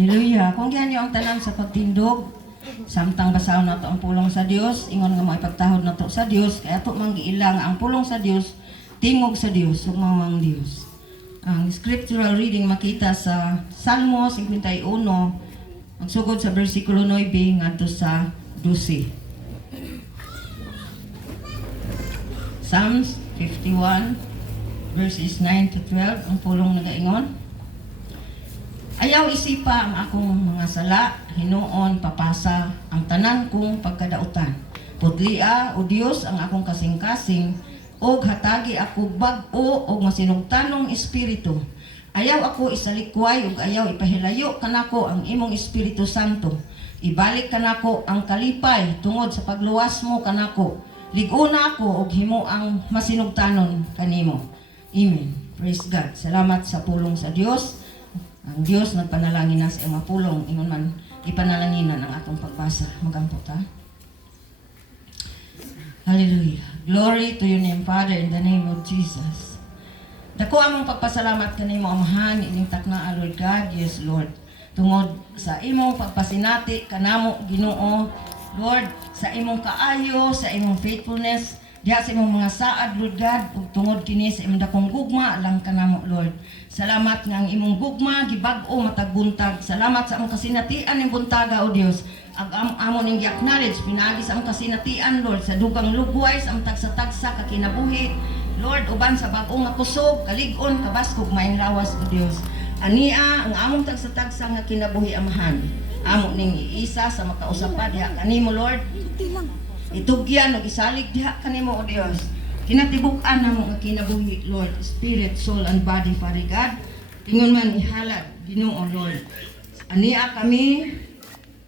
Hallelujah. Kung diyan niyo ang tanan sa pagtindog, samtang basaw na to ang pulong sa Dios, ingon nga maipagtahod na to sa Dios, kaya to manggiila nga ang pulong sa Dios, tingog sa Dios, sumamang Dios. Ang scriptural reading makita sa Salmo 51, magsugod sa versikulo 9 ngadto sa 12. Psalms 51 verses 9 to 12 ang pulong nagaingon. Ayaw isipa ang akong mga sala, hinuon papasa ang tanan kong pagkadautan. Pudlia o Dios ang akong kasing-kasing, og hatagi ako bag-o og masinugtanong espiritu. Ayaw ako isalikway ug ayaw ipahilayo kanako ang imong Espiritu Santo. Ibalik kanako ang kalipay tungod sa pagluwas mo kanako. Liguna ako og himo ang masinugtanon kanimo. Amen. Praise God. Salamat sa pulong sa Dios. Ang Diyos nagpanalangin na sa iyang mapulong, ingon man ipanalanginan ang atong pagbasa. Magampot ha. Hallelujah. Glory to your name, Father, in the name of Jesus. Dako among pagpasalamat kanimo, Amahan, ining takna, Lord God, yes, Lord. Tungod sa imong pagpasinati kanamo, Ginoo, Lord, sa imong kaayo, sa imong faithfulness, diha sa imong mga saad, Lord God, ug tungod kini sa imong dakong gugma lang kanamo, Lord. Salamat nga ang imong gugma gibag-o matag buntag. Salamat sa among kasinatian ning buntaga, O Dios. Amo ning gi-acknowledge pinaagi sa among kasinatian, Lord, sa dugang lugway, sa among tagsa-tagsa ka kinabuhi, Lord, uban sa bag-o nga kusog, kalig-on, kabaskog, maayong lawas, O Dios. Ania ang among tagsa-tagsa nga kinabuhi, Amahan. Amo ning iisa sa makausapa diha kanimo, Lord. Itugyan ug isalig diha kanimo, O Dios. Kinatibuk-an namo nga kinabuhi, Lord, spirit, soul, and body, Father God. Ingon man ihalad, Ginoo, Lord. Ania kami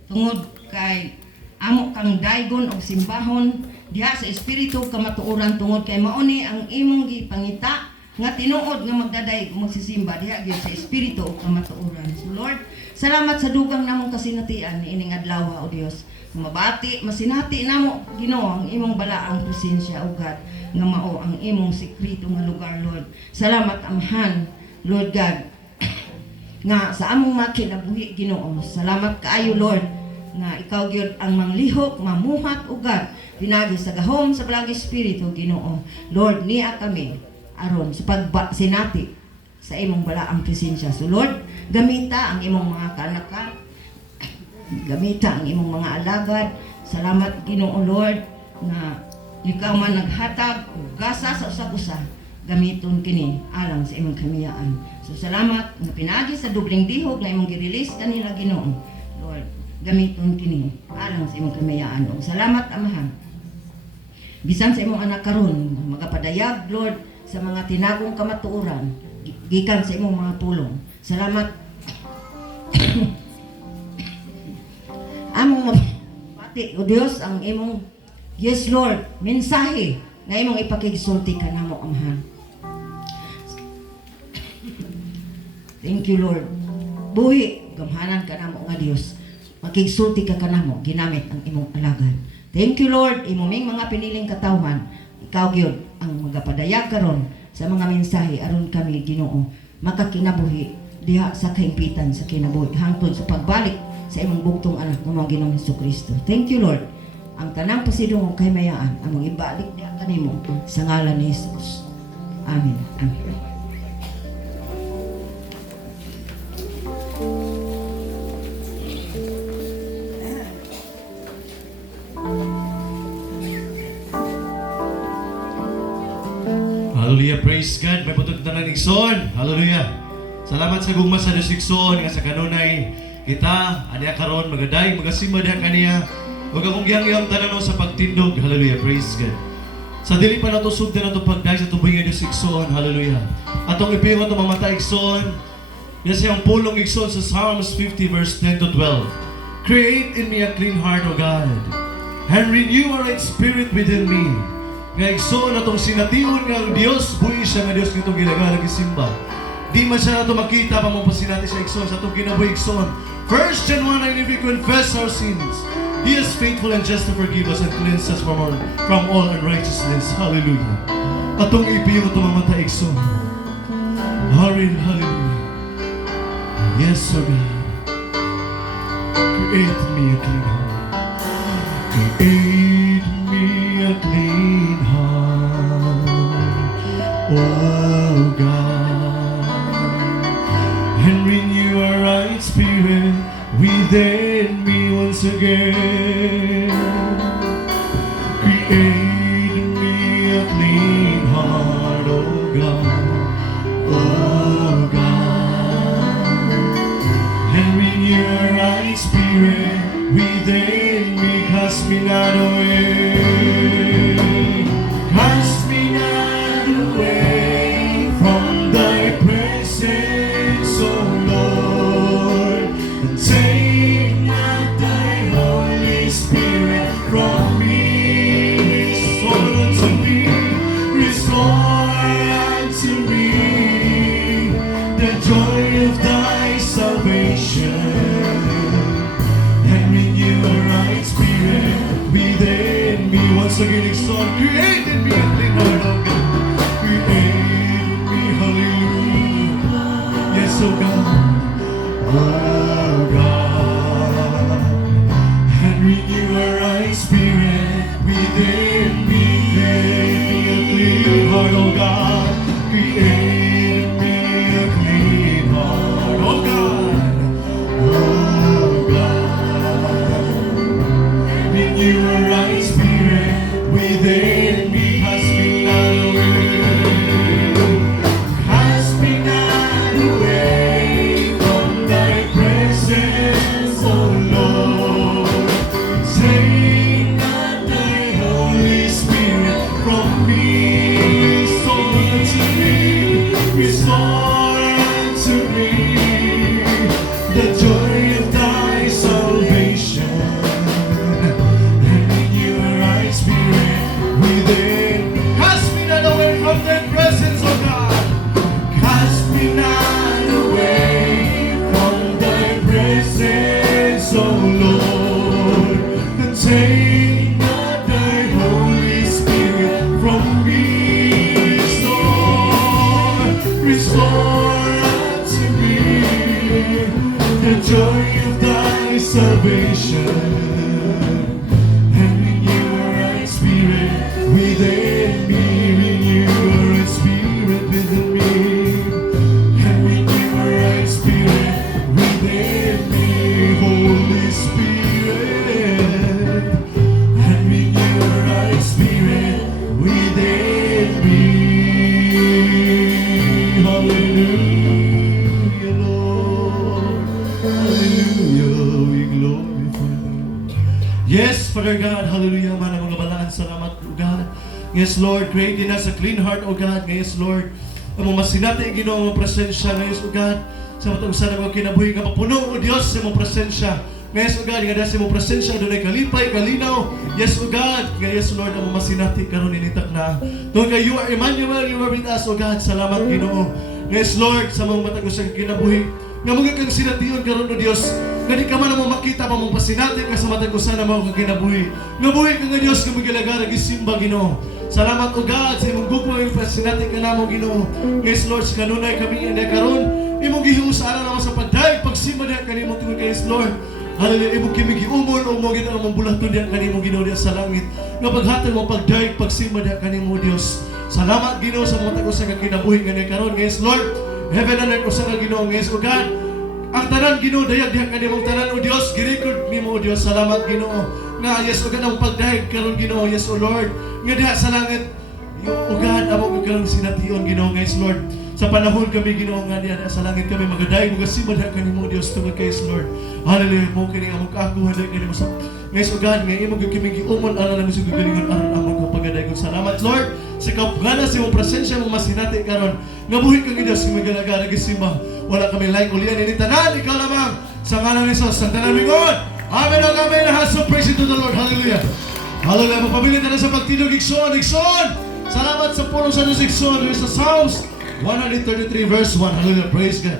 tungod kay amo kang daygon og simbahon diha sa espiritu kamatuoran tungod kay mauni ang imong gipangita nga tinuod nga magdaday magsisimba diha gyud sa espiritu og kamatuoran. So Lord, salamat sa dugang namong kasinatian niining adlaw, O Dios. Mabati, masinati namo, Ginoo, ang imong balaang presensya, O God, nga mao ang imong sekreto nga lugar, Lord. Salamat, Amahan, Lord God, nga sa among makinabuhi, Ginoo. Salamat kaayo, Lord, nga ikaw gyud ang manglihok, mamuhat, O God, pinagi sa gahom sa balang espiritu, Ginoo. Lord, niya kami aron sa pagsinati sa imong balaang presensya. So Lord, gamita ang imong mga kaanak, gamita ang imong mga alagad. Salamat, Ginoo, Lord, na ikaw man naghatag og gasa sa usag-usa, gamiton kini alang sa imong kamiyaan. So salamat nga pinagi sa dubling dihog na imong gi-release kanila, Ginoo. Lord, gamiton kini alang sa imong kamiyaan. Og salamat, Amahan. Bisan sa imong anak karon, magapadayag, Lord, sa mga tinagong kamatuoran gikan sa imong mga pulong. Salamat. Among pati, O Dios, ang imong, yes, Lord, mensahe nga imong ipakigsulti ka namo, Amahan. Thank you, Lord. Buhi, gamhanan ka namo nga Dios. Makigsulti ka kanamo, ginamit ang imong alagad. Thank you, Lord, imong mga piniling katawhan. Ikaw gyud ang magapadayag karon sa mga mensahe aron kami, Ginoo, makakinabuhi diha sa kahimpitan sa kinabuhi hangtod sa pagbalik sa imong bugtong anak nga mao Ginoong Hesukristo. Thank you, Lord. Ang tanang pasidungog kay mayaan among ibalik diha kanimo sa ngalan ni Jesus. Amen. Amen. Hallelujah, praise God. May putod na ng Igsoon. Hallelujah. Salamat sa gugma sa Diyos Igsoon nga sa kanunay kita aniya karon magaday magasimba diha kaniya. Ug akong gihang tanan sa pagtindog. Hallelujah, praise God. Sa dili pa nato sugdan nato pagday sa tubig nga Diyos Igsoon. Hallelujah. Atong ipingon to mamata Igsoon. Yan siyang pulong Igsoon sa Psalms 50 verse 10 to 12. Create in me a clean heart, O God, and renew a right spirit within me. Nga Igsoon atong sinatiun nga ang Dios, buhi siya nga Dios nitong ginagalang isimba. Di man siya nato makita pa mong pasinati sa Igsoon sa atong kinabuhi Igsoon. 1 John 1:9, if we confess our sins, He is faithful and just to forgive us and cleanse us from all unrighteousness. Hallelujah. Atong ipiyo ito mamata Igsoon. Hallelujah. Yes, O God. Create me a clean heart. Create me a clean heart, oh God, and renew a right spirit within me once again. Create me a clean heart, oh God, oh God, and renew a right spirit within me. Cast me not away, cast me not away from thy presence, oh Lord, and take not thy Holy Spirit from me. Restore unto me, restore unto me the joy of thy salvation, and renew a right spirit within me. Once again, exalt, create in me a clean heart, oh God. Create in me, hallelujah. Yes, oh God. Oh God. And renew a right spirit within me. Create me a clean heart, oh God. Create in me a clean heart, oh God. Oh God. Renew a right spirit within me. Cast me not away. Cast me not away from thy presence, oh Lord. Take not thy Holy Spirit from me. Restore unto me the joy of thy salvation, and renew a right spirit within. Cast me not away from thy presence, O God. Cast me not away from thy presence, O Lord. And take not thy Holy Spirit from me. Restore unto me the joy of thy salvation, and renew a right spirit within me. Renew a right spirit within me, and renew a right spirit within me. Holy Spirit, and renew a right spirit within me. Hallelujah, Lord. Hallelujah, we glorify you. Yes, Father God, hallelujah, man ang mga balaan, salamat, O God. Yes, Lord, create in us a clean heart, O God. Yes, Lord, ang mga masinati, Ginoo, ang presensya, ngayos, O God, sa matag-usan ng mga kinabuhi, nga mapuno, O Diyos, sa mga presensya. Ngayos, O God, nga dahil sa mga presensya, doon ay kalipay, kalinaw. Yes, O God, ngayos, Lord, ang mga masinati, karon initak na. Doon kay you are Emmanuel, you are with us, O God, salamat, Ginoo. Yes, Lord, sa mga matag-usang kinabuhi, nga mga kang sinatiyon karon o Diyos, nga di ka man mo makita pa mong pasinati ka sa matag-usan ng mga kinabuhi. Nga buhay ka nga Diyos, nga magilagara, gisimba, Ginoo. Salamat, O God, sa imong gugma, yung pasinati ka na mo, Ginoo. Yes, Lord, sa kanunay kami, hindi karon, imong gihiusaran naman sa pagdaig, pagsimba niya kanimo tungkol kay yes, Lord. Hallelujah, imong kimigi umon, umong ito ang bulato niya kanimo, Ginoo, diya sa langit. Nga paghatag mo, pagdaig, pagsimba niya kanimo, Diyos. Salamat, Ginoo, sa mga tag-usan nga kinabuhi nga karon. Yes, Lord, heaven and earth usa ka Ginoo. Yes, O God, ang tanan, Ginoo, dayag diha kanimong tanan, O Dios, girecord nimo, O Dios. Salamat, Ginoo, nga yes, O God, ang pagdahig karon, Ginoo. Yes, O Lord, nga diha sa langit, O God, amo ko karong sination, Ginoo. Yes, Lord, sa panahon kami, Ginoo, nga diha sa langit kami magadayeg ug simba diha kanimo, Dios, tungod kay yes, Lord. Hallelujah, mo kini among kaaguhan diha kanimo sa yes, O God, nga imong kimigi umon ana namo sa gagalingon aron among kapagadayeg. Salamat, Lord, sa kapgana sa imong presensya mong masinati karon. Nga buhi kang Dios, nga galagara gisimba. Wala kami like ulian ini tanan, ikaw lamang sa ngalan ni Jesus. Sa tanan mingon. Amen and amen. So praise to the Lord. Hallelujah. Hallelujah. Mapabilin na sa pagtinog igsoon, igsoon. Salamat sa pulong sa igsoon. Sa Psalms 133 verse 1. Hallelujah. Praise God.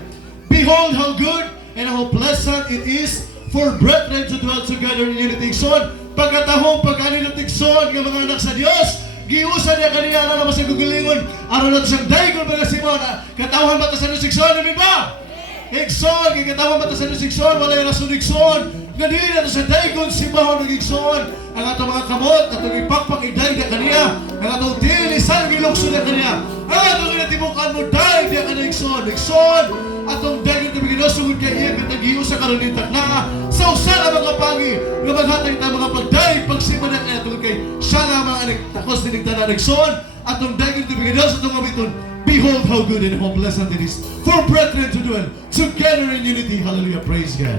Behold how good and how pleasant it is for brethren to dwell together in unity. Igsoon, pagkatahong pagkaninot igsoon ng mga anak sa Diyos. Giusan niya kanina na naman sa gugulingon. Aron natin siyang daygon mga Simon. Katawan ba ta sa nusikson? Amin ba? Igsoon, katawan ba ta sa nusikson? Wala yung rason igsoon. Ganina na sa daygon simbahon ng igsoon. Ang atong mga kamot, atong ipagpangiday na kaniya. Ang atong tilisan ng ilokso na kaniya. Ang atong inatimukan mo dahil na kaniya igsoon. Igsoon, atong daygon na biginosugod kay iya katagiyo sa karunitak na sa usa ang mga pangi nga maghatag ta mga pagday pagsimba na kaya tungod kay siya nga mga takos dinigtanan igsoon. Atong daygon na biginos atong mabiton. Behold how good and how pleasant it is for brethren to dwell together in unity. Hallelujah. Praise God.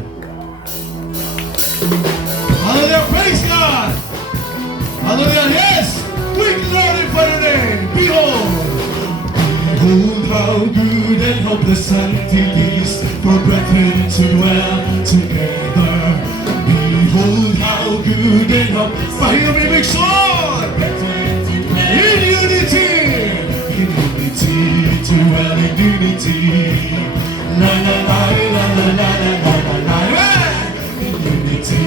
Hallelujah. Praise God. Hallelujah. Yes. We glorify your name. Behold. Behold how good and how pleasant it is for brethren to dwell together. Behold how good and how pahiyamimig son. In unity. In unity, to dwell in unity. La la la la la la la la la la. In unity,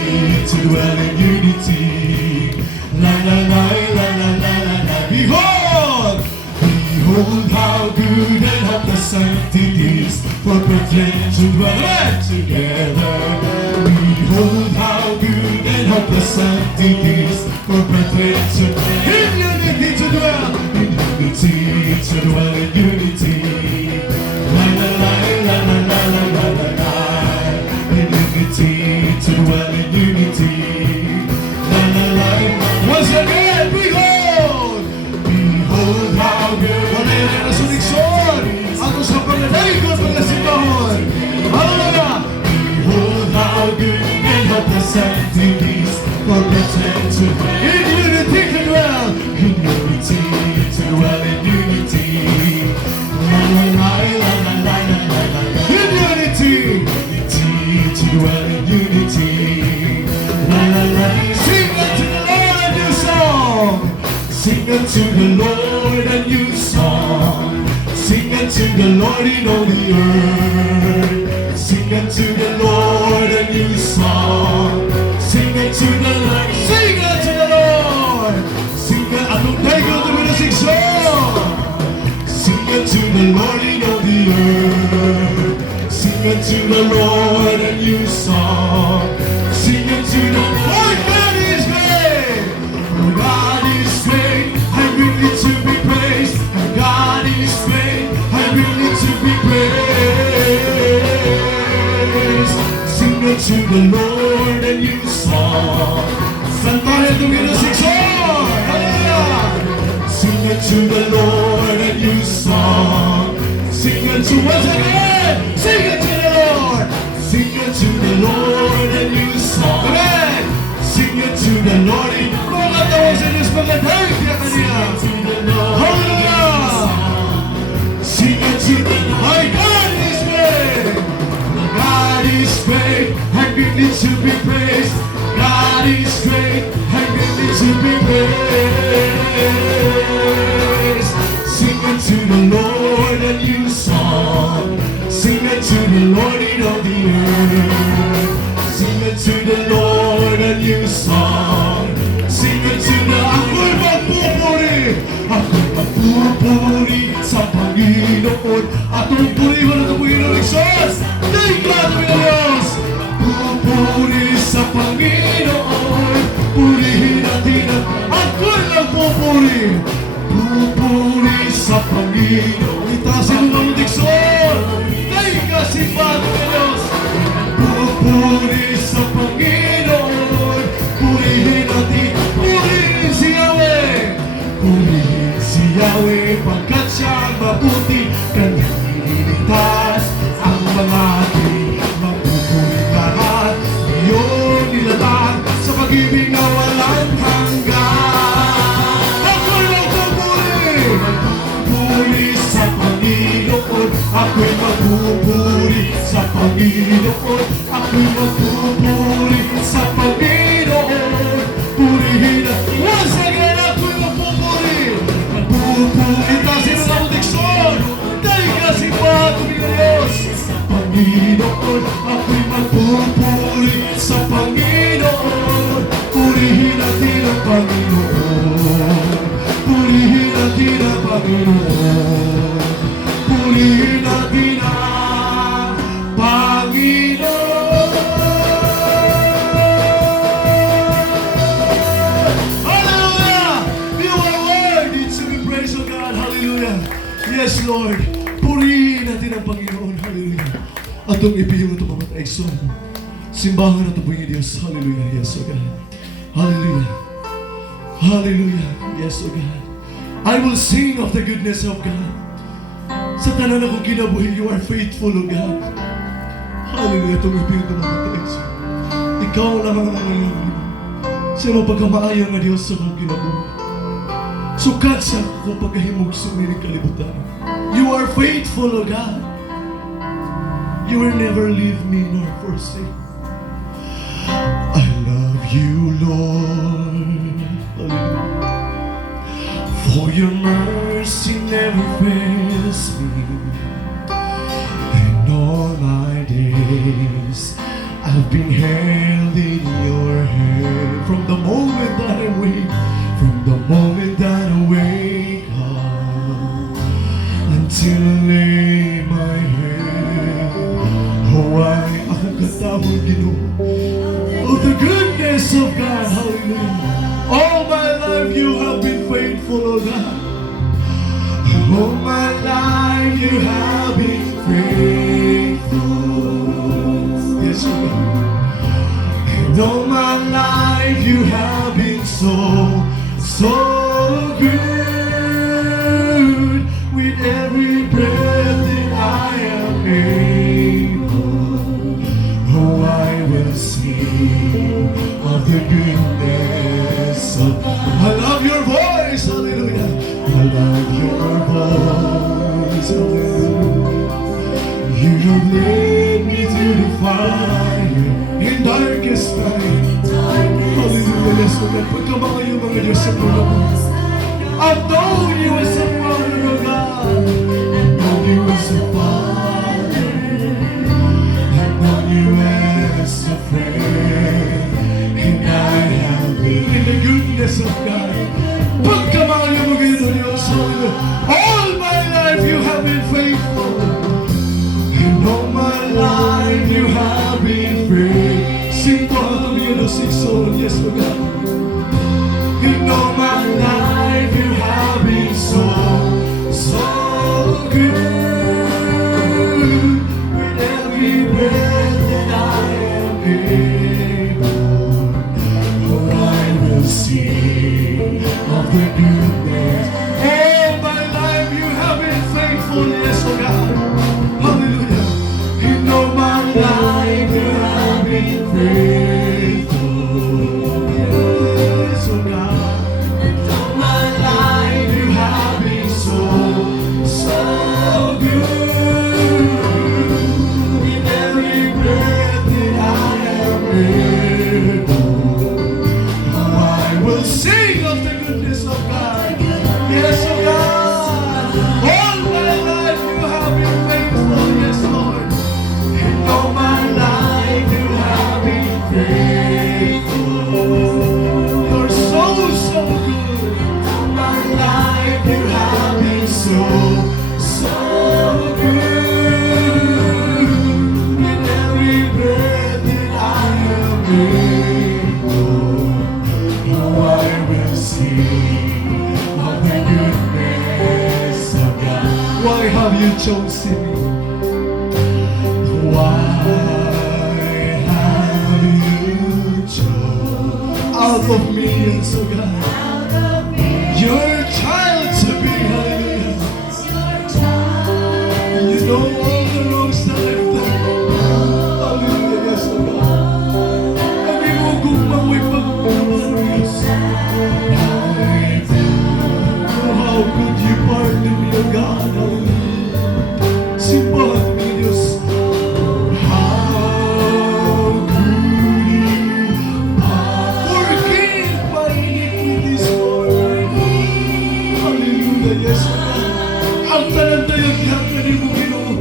to dwell in unity. La la la la la la la la. Behold, behold how good and how pleasant it is for brethren to dwell together. Behold how good and how pleasant it is for brethren to dwell in unity, to dwell in unity, to dwell in unity. La la la la la la la la la la. In unity, to dwell in unity. La la la. Once again, behold, behold how good. Wala yan ang nasunikson. Ako sa pagdadalikod mga simbahon. Hallelujah. Behold how good and how pleasant it is for brethren to dwell in unity, to dwell in unity, to dwell in unity. La la la la la la la la la. In unity, unity, to dwell in unity. La la la. Sing unto the Lord a new song. Sing unto the Lord a new song. Sing unto the Lord in all the earth. Sing unto the Lord a new song. Sing unto the Lord. Sing unto the Lord. Sing atong daygon na binasig song. Sing unto the Lord in all the earth. Sing unto the Lord a new song. Sing unto the Lord. God is great. God is great. I really to be praised. God is great. I really to be praised. Sing unto the Lord a new song. Santahan itong binasig song. Hallelujah. Sing unto the Lord a new song. Sing unto once again. Sing unto the Lord. Sing unto the Lord a new song. Amen. Sing unto the Lord in mga tawag sa Diyos magandang kaya kaniya. Hallelujah. Sing unto the Lord. My God is great. God is great. I'm really to be praised. God is great. I'm really to be praised. Sing unto the Lord a new song. Sing unto the Lord in all the earth. Sing unto the Lord a new song. Sing unto the ako'y magpupuri. Ako'y magpupuri sa Panginoon. Atong purihan at Panginoon Isos. Thank God to be the Diyos. Pupuri sa Panginoon. Purihin natin at ako'y magpupuri. Pupuri sa Panginoon. Itasin mo ang Dikson. Thank God si Padre Diyos. Pupuri sa Panginoon. Purihin natin. Purihin si Yahweh. Purihin si Yahweh pagkat siya'y mabuti. Kanyang iniligtas ang mga ating magpupurit lahat. Iyong nilatag sa pag-ibig na walang hanggan. Ako'y magpupuri. Magpupuri sa Panginoon. Ako'y magpupuri sa Panginoon. Ako'y magpupuri sa Panginoon. Purihin at once again ako'y magpupuri. Magpupuri tasin ang Dikson. Dahil kasi pa Diyos. Panginoon, ako'y magpupuri sa Panginoon. Purihin natin ang Panginoon. Purihin natin ang Panginoon. Purihin natin ang Panginoon. Lord. Purihin natin ang Panginoon. Hallelujah. Atong ipiyong ito mamatay son. Simbahan na ito po yung Diyos. Hallelujah. Yes, O God. Hallelujah. Hallelujah. Yes, O God. I will sing of the goodness of God. Sa tanan akong kinabuhi, you are faithful, O God. Hallelujah. Itong ipiyong ito mamatay son. Ikaw lang ang ngayon. Sino pagkamaayo nga Diyos sa mong kinabuhi. Sukat sa kung pagkahimog sumiring kalibutan. You are faithful, O God. You will never leave me nor forsake. I love you, Lord. Hallelujah. For your mercy never fails me. And all my days I've been held in your hand. From the moment that I wake, from the moment that I wake up until I lay my head. Oh, akong katawag Ginoo of the goodness of God. Hallelujah. All my life you have been faithful, oh God. All my life you have been faithful. Yes, oh God. And all my life you have been so good. With every breath that I am able, oh, I will sing of the goodness of God. I love your voice, hallelujah. I love your voice, hallelujah. You have led me through the fire in darkest night. Hallelujah, yes, O God. Pagkamaka yung mga Diyos sa pulo mo. I've known you as a father, O God. I've known you as a father. I've known you as a friend. And I have been in the goodness of God. Pagkamaka yung mga Diyos, hallelujah. All my life you have been faithful. And all my life you have been faithful. Sing to all of you, sing soul, yes, O God. In all my life you have been so good. With every breath that I am able, oh, I will sing of the goodness. All my life you have been faithful, yes, oh God. Hallelujah. In all my life you have been faithful. Yes, oh God. Sing of the goodness of God. Yes, oh God. All my life you have been faithful. Yes, Lord. And all my life you have been faithful. You're so good. All my life you have been so good. In every breath that I am able, I will sing of the goodness of God. Why have you chosen me? Why have you chosen out of millions, oh God? Your child to be, hallelujah. You know all the wrongs that I've done. Hallelujah, yes, oh God. Ang imugong mamoy pagpapaluyos. How could you pardon me, O God? Simbahan ni Diyos. How could you forgive my iniquities, Lord? Hallelujah, yes, O God. Ang tanan tayo, diyan ka ni mo, Ginoo.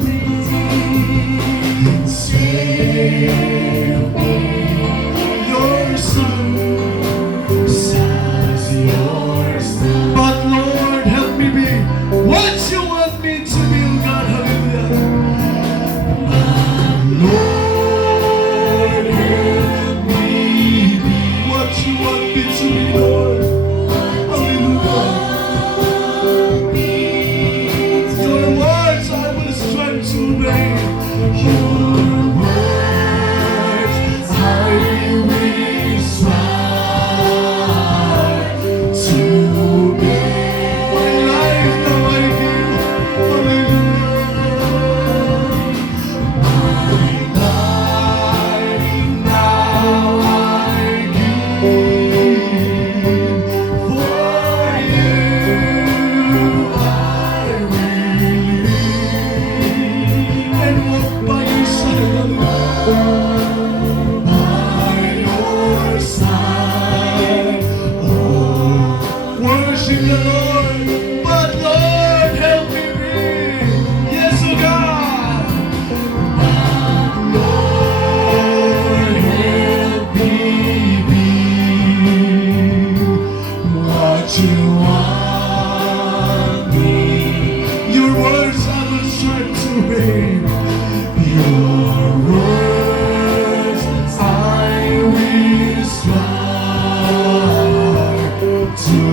obey. Your words I will strive to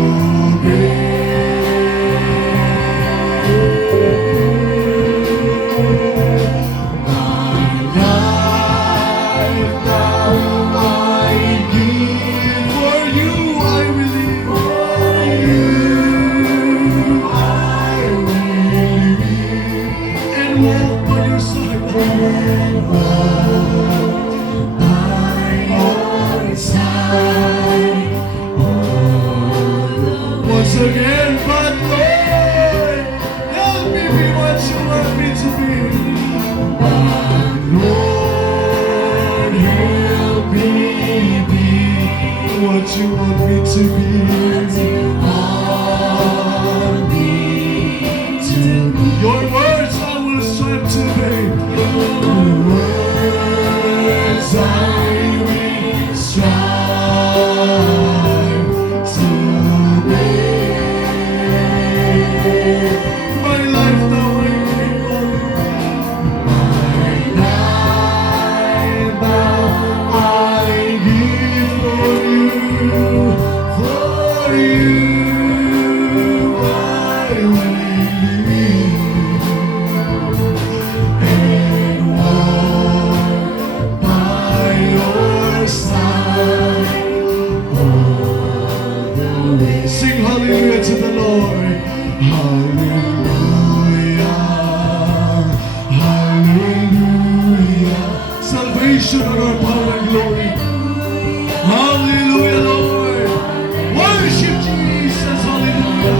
once again, but Lord, help me be what you want me to be. But Lord, help me be what you want me to be. Your words I will strive to obey. Your words I will strive to obey. My life now I give up. My life now I give for you. For you I will live and walk by your side all the way. Sing hallelujah to the Lord. Hallelujah, hallelujah. Salvation and our power and glory. Hallelujah, Lord. Worship Jesus, hallelujah.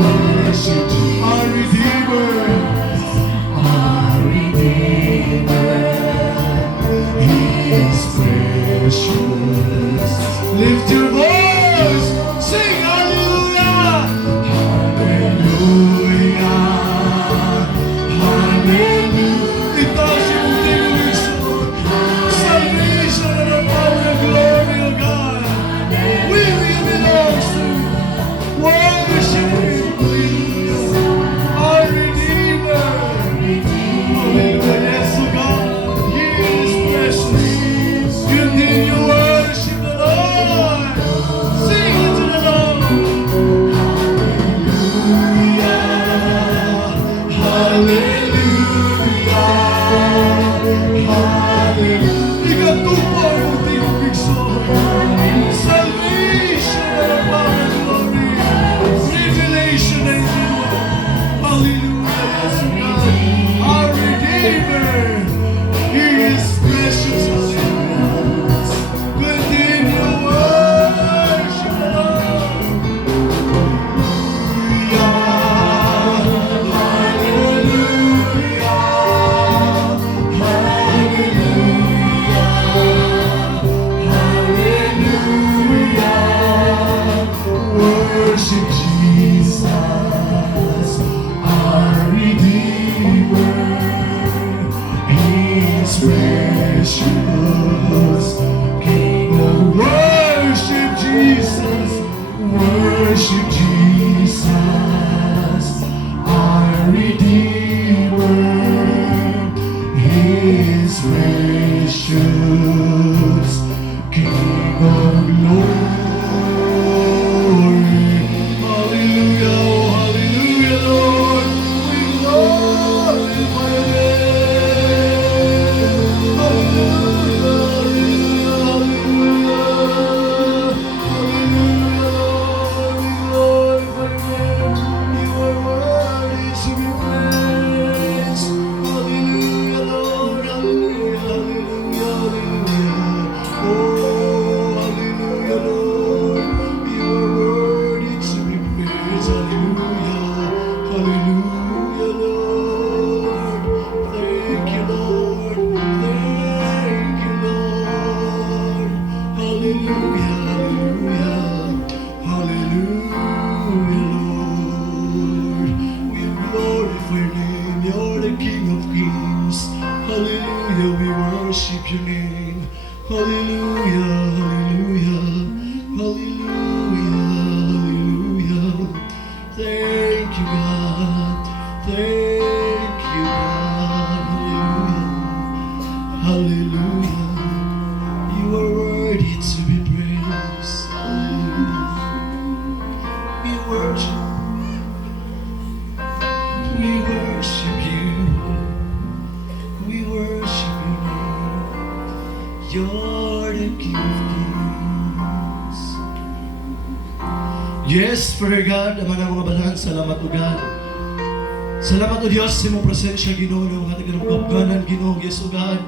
Worship Jesus, our Redeemer. Our Redeemer, He is precious. Lift your voice, sing hallelujah. Hallelujah, hallelujah. Itaas yung Diyos. Salvation and our power and glory, O God. We will belong to you. Worship Him, our Redeemer. Hallelujah, yes, O God. He is precious. Continue worship the Lord. Sing unto the Lord. Hallelujah, hallelujah. Ikatupa ang iyong bigsoy. Salvation and power and glory. Revelation and glory. Hallelujah, yes, O God. Our Redeemer, He is precious. Hallelujah. Continue worship the Lord. Worship Jesus, our Redeemer. He is precious, King of worship Jesus, worship Jesus, our Redeemer. He is precious, King of glory. Hallelujah, oh, hallelujah, Lord. We glorify your name. Hallelujah, hallelujah, hallelujah, Lord. We glorify your name. You are worthy to be praised. Hallelujah, Lord. Hallelujah, hallelujah, hallelujah. Oh, hallelujah, Lord. You are worthy to be praised. Hallelujah, hallelujah, Lord. Thank you, Lord. Thank you, Lord. Hallelujah, hallelujah, hallelujah, Lord. We glorify your name. You're the King of Kings. Hallelujah, we worship your name. Hallelujah, hallelujah, hallelujah, hallelujah. Thank you, God. Thank you, God. Yes, Father God, ang mga balaan, salamat o God. Salamat o Diyos sa imong presensya, Ginoo, ng mga taga-kapganan, Ginoo, yes o God.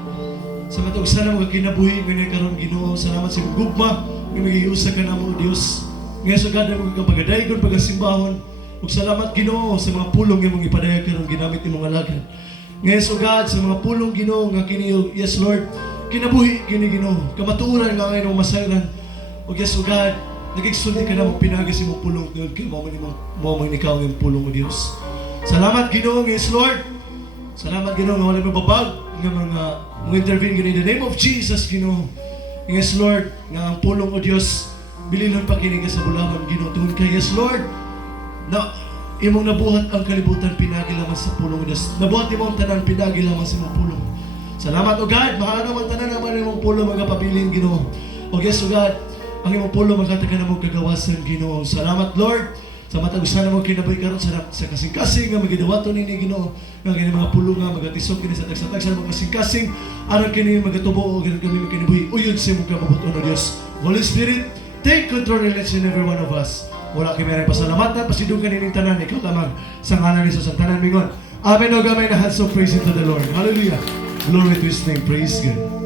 Sa matog sana mga kinabuhi, ngayon karon Ginoo, salamat sa imong gugma, nga mag-iusa ka na mo, Diyos. Ngayon o God, ang mga kapagadayon, pagasimbahon, ug salamat Ginoo sa mga pulong nga mong ipadayag karon ginamit imong alagad. Ngayon o God, sa mga pulong Ginoo, nga kini, yes Lord, kinabuhi, kini Ginoo, kamaturan nga ngayon ang masayran. O yes o God, nagigsulti ka na mong pinagas imong pulong Lord, kaya mo ikaw yung pulong o Diyos. Salamat Ginoo, yes Lord. Salamat Ginoo nga wala mababag nga mga intervene in the name of Jesus Ginoo. Yes Lord, nga ang pulong o Diyos bililon pa kini ka sa bulaman Ginoo tungod kay yes Lord. Na imong nabuhat ang kalibutan pinagi lamang sa pulong o Diyos. Nabuhat imong tanan pinagi lamang sa imong pulong. Salamat o God, mahal naman tanan naman imong pulong magapabilin Ginoo. O yes o God, ang imong pulong magkataga na mong kagawasan Ginoo. Salamat Lord. Sa matag usa na mo kinabay karon sa kasing-kasing nga magidawaton nini Ginoo nga kini mga pulong nga magatisok kini sa tagsa-tagsa sa mga kasing-kasing aron kini magatubo o kini kami kinabuhi uyod sa imong kabubuton o Dios. Holy Spirit, take control in each and every one of us. Wala kami rin pasalamatan, pasidong kanining tanan, ikaw lamang sa ngalan ni Jesus ang tanan mingon. Amen o gamay na hands of praise to the Lord. Hallelujah. Glory to His name. Praise God.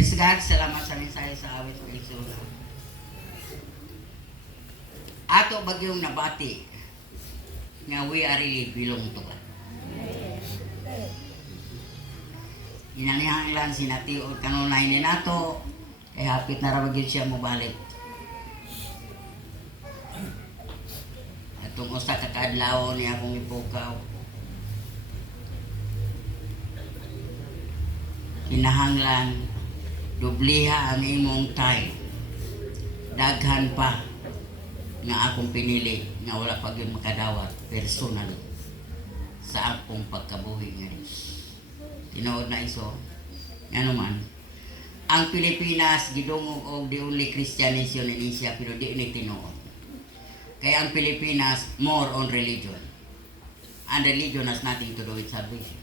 Praise God, salamat sa mensahe sa awit ng Isula. Ato bagyong nabati nga we are really belong to God. Inanihanglan sinatiod kanunay ni nato kay hapit na ra gyud siya mobalik. Atong usa ka kaadlaw ni akong ipukaw. Kinahanglan dubliha ang imong time. Daghan pa nga akong pinili nga wala pa gyud makadawat personal sa akong pagkabuhi nga Diyos. Tinuod na iso. Ano man, ang Pilipinas gidungog og the only Christian nation in Asia pero di ni tinuod. Kaya ang Pilipinas more on religion. And religion has nothing to do with salvation.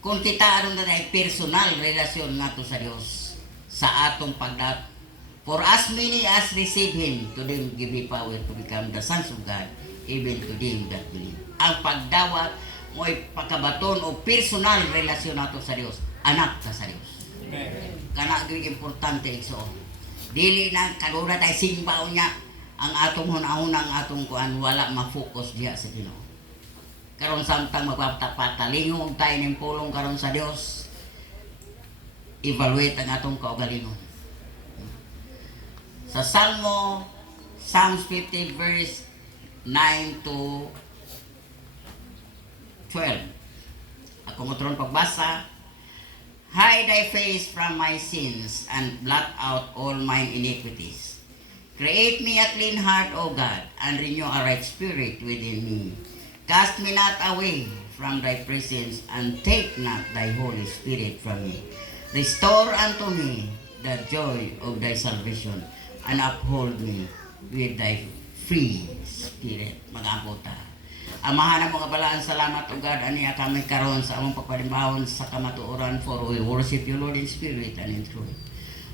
Kung kita aron na personal relasyon nato sa Dios sa atong pagdat. For as many as receive Him, to them give He power to become the sons of God, even to them that believe. Ang pagdawat mo'y pagkabaton o personal relasyon nato sa Dios, anak ka sa Dios. Kana gyud importante igsoon. Dili na kadura tay simbaw niya ang atong hunahuna ang atong kuan wala ma-focus diha sa Ginoo. Karon samtang magpapatalingon tayo ning pulong karon sa Dios. Evaluate ang atong kaugalingon. Sa Psalms 50 verse 9 to 12. Ako mo tron pagbasa. Hide thy face from my sins and blot out all mine iniquities. Create me a clean heart, O God, and renew a right spirit within me. Cast me not away from thy presence, and take not thy Holy Spirit from me. Restore unto me the joy of thy salvation, and uphold me with thy free spirit. Mag-ampota. Amahan ang mga balaan, salamat o God, aniya kami karon sa among pagpalimbawon sa kamatuoran, for we worship you, Lord, in spirit and in truth.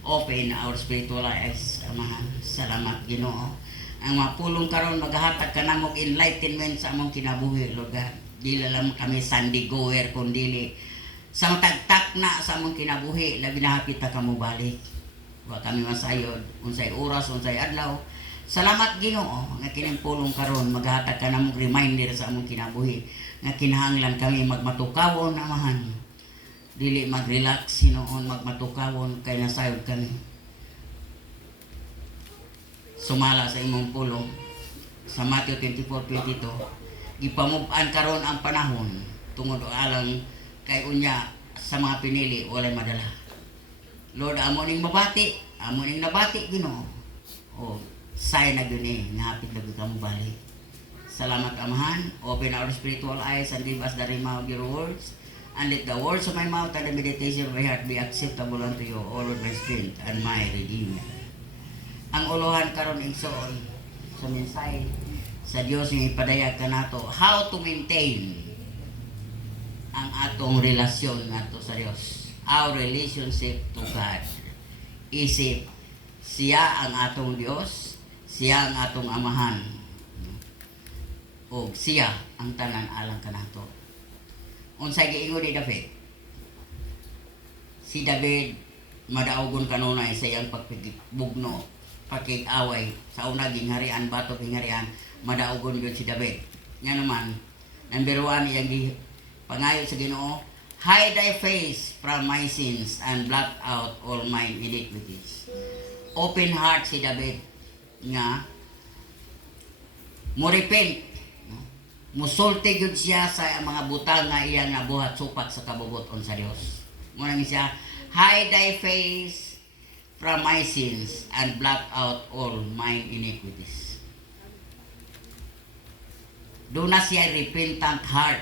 Open our spiritual eyes, amahan. Salamat, Ginoo. Ang mga pulong karon maghahatag ka namog enlightenment sa among kinabuhi, Lord God. Dili lang kami Sunday goer, kundi sa matagtak na sa among kinabuhi, labi na hapit na kamo balik. Wa kami masayod, unsay oras, unsay adlaw. Salamat Ginoo nga kining pulong karon maghatag ka namong reminder sa among kinabuhi nga kinahanglan kami magmatukawon amahan. Dili mag-relax hinuon magmatukawon kay nasayod kami. Sumala sa imong pulong sa Matthew 24:22 gipamub-an karon ang panahon tungod alang kay unya sa mga pinili walay madala. Lord, amo ning mabati, amo ning nabati Ginoo. O say na gyud nahapit na gyud kamo balik. Salamat amahan. Open our spiritual eyes and give us the rhema of your words. And let the words of my mouth and the meditation of my heart be acceptable unto you, O Lord, my strength and my redeemer. Ang uluhan karon igsoon sa mensahe sa Dios nga ipadayag kanato how to maintain ang atong relasyon nato sa Dios. Our relationship to God. Isip siya ang atong Dios, siya ang atong amahan. O siya ang tanan alang kanato. Unsay giingon ni David? Si David madaogon kanunay sa iyang pagpigbugno, pakig-away sa una gingharian batok gingharian, madaogon gyud si David. Nga naman, number 1 iyang pangayo sa Ginoo, hide thy face from my sins and blot out all mine iniquities. Open heart si David nga mo repent. Musulti gyud siya sa mga butang nga iyang nabuhat supat sa kabubuton sa Dios. Muna siya, hide thy face from my sins and blot out all mine iniquities. Doon na siya repentant heart.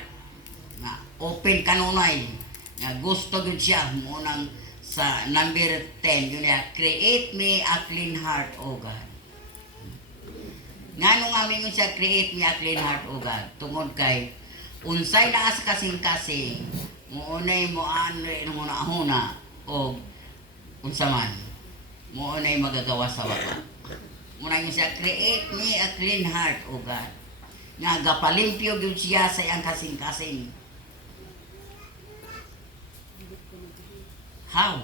Na open kanunay. Nga gusto gyud siya munang sa number 10 yun niya, create me a clean heart, O God. Nga nung amin siya, create me a clean heart, O God. Tungod kay, unsay na sa kasing-kasing, muunay mo anre ng una-huna, o unsa man, muunay magagawa sa wala. Muna yun siya, create me a clean heart, O God. Nga gapalimpyo yun siya sa iyang kasing-kasing. How?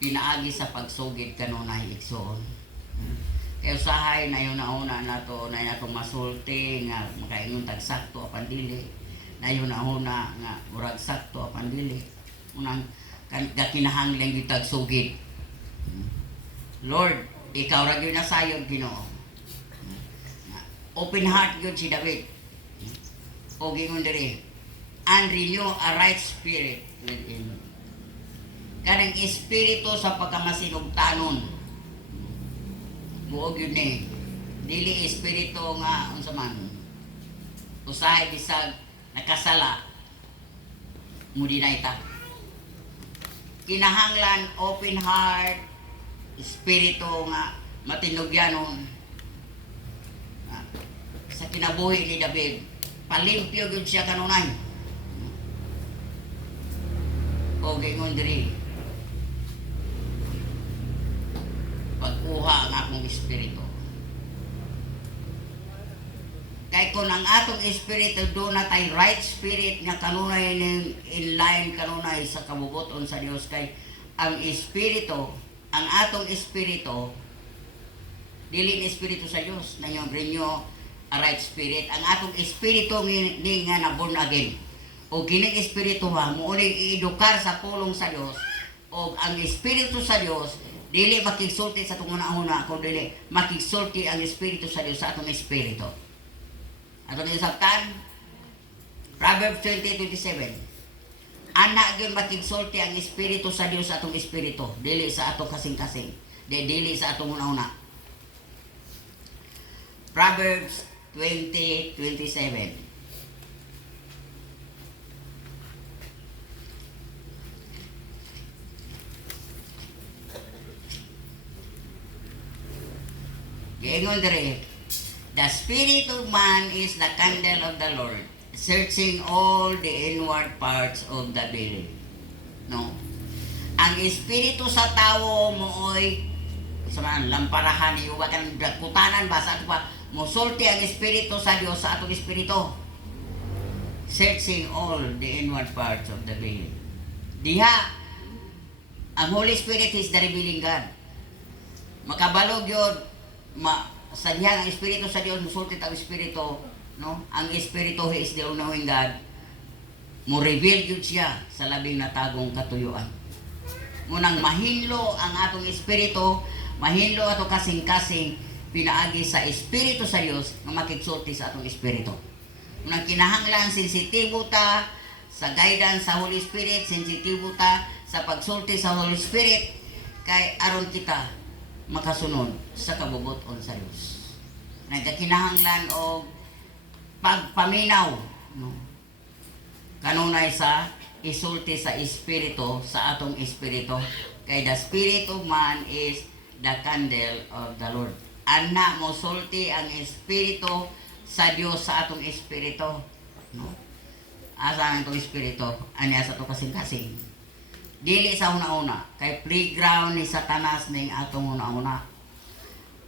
Pinaagi sa pagsugid kanunay igsoon. Kaya usahay na yun nauna na to na nato masulti nga makaingon tag sakto apan dili. Na yun nauna nga murag sakto apan dili. Unang kinahanglan yung tag sugid. Lord, ikaw ra gyud nasayod Ginoo. Open heart gyud si David. O gingon diri, and renew a right spirit within me. Kanang espiritu sa pagkamasinugtanon. Buog yun eh. Dili espiritu nga unsa man. Usahay bisag nakasala. Mudi na ita. Kinahanglan open heart, espiritu nga matinugyanon. Sa kinabuhi ni David, palimpyo gyud siya kanunay. O gingon diri, pagkuha ang akong espiritu. Kay kung ang atong espiritu do na tay right spirit nga kanunay in line kanunay sa kabubuton sa Dios, kay ang espiritu, ang atong espiritu dili ni espiritu sa Dios na yung renew a right spirit. Ang atong espiritu ni nga na born again. O kining espiritu ha mo i-edukar sa pulong sa Dios, o ang espiritu sa Dios dili makigsulti sa atong una-una, kundi dili makigsulti ang espiritu sa Dios sa atong espiritu. Atong isabtan Proverbs 20:27. Ana gyud makigsulti ang espiritu sa Dios sa atong espiritu, dili sa atong kasing-kasing, dili sa atong una-una. Proverbs 20:27. Giingon diri, the spirit of man is the candle of the Lord, searching all the inward parts of the belly. No? Ang espiritu sa tao mooy samaan lamparahan iyo ba kan kutanan ba sa ato pa mosulti ang espiritu sa Dios sa atong espiritu. Searching all the inward parts of the belly. Diha ang Holy Spirit is the revealing God. Makabalog yun sa diha ang espiritu sa Dios mosulti ang espiritu, no? Ang espiritu is the all-knowing God. Mo reveal yun siya sa labing natagong katuyuan. Munang mahinlo ang atong espiritu, mahinlo ato kasing-kasing pinaagi sa espiritu sa Dios nga makigsulti sa atong espiritu. Munang kinahanglan sensitibo ta sa guidance sa Holy Spirit, sensitibo ta sa pagsulti sa Holy Spirit, kay aron kita makasunod sa kabubuton sa Dios. Nagkakinahanglan og pagpaminaw, no? Kanunay sa isulti sa espiritu sa atong espiritu, kay the spirit of man is the candle of the Lord. Ana mo sulti ang espiritu sa Dios sa atong espiritu, no? Asa ang atong espiritu ani asa to kasing-kasing. Dili sa una-una, kay playground ni Satanas ning atong una-una.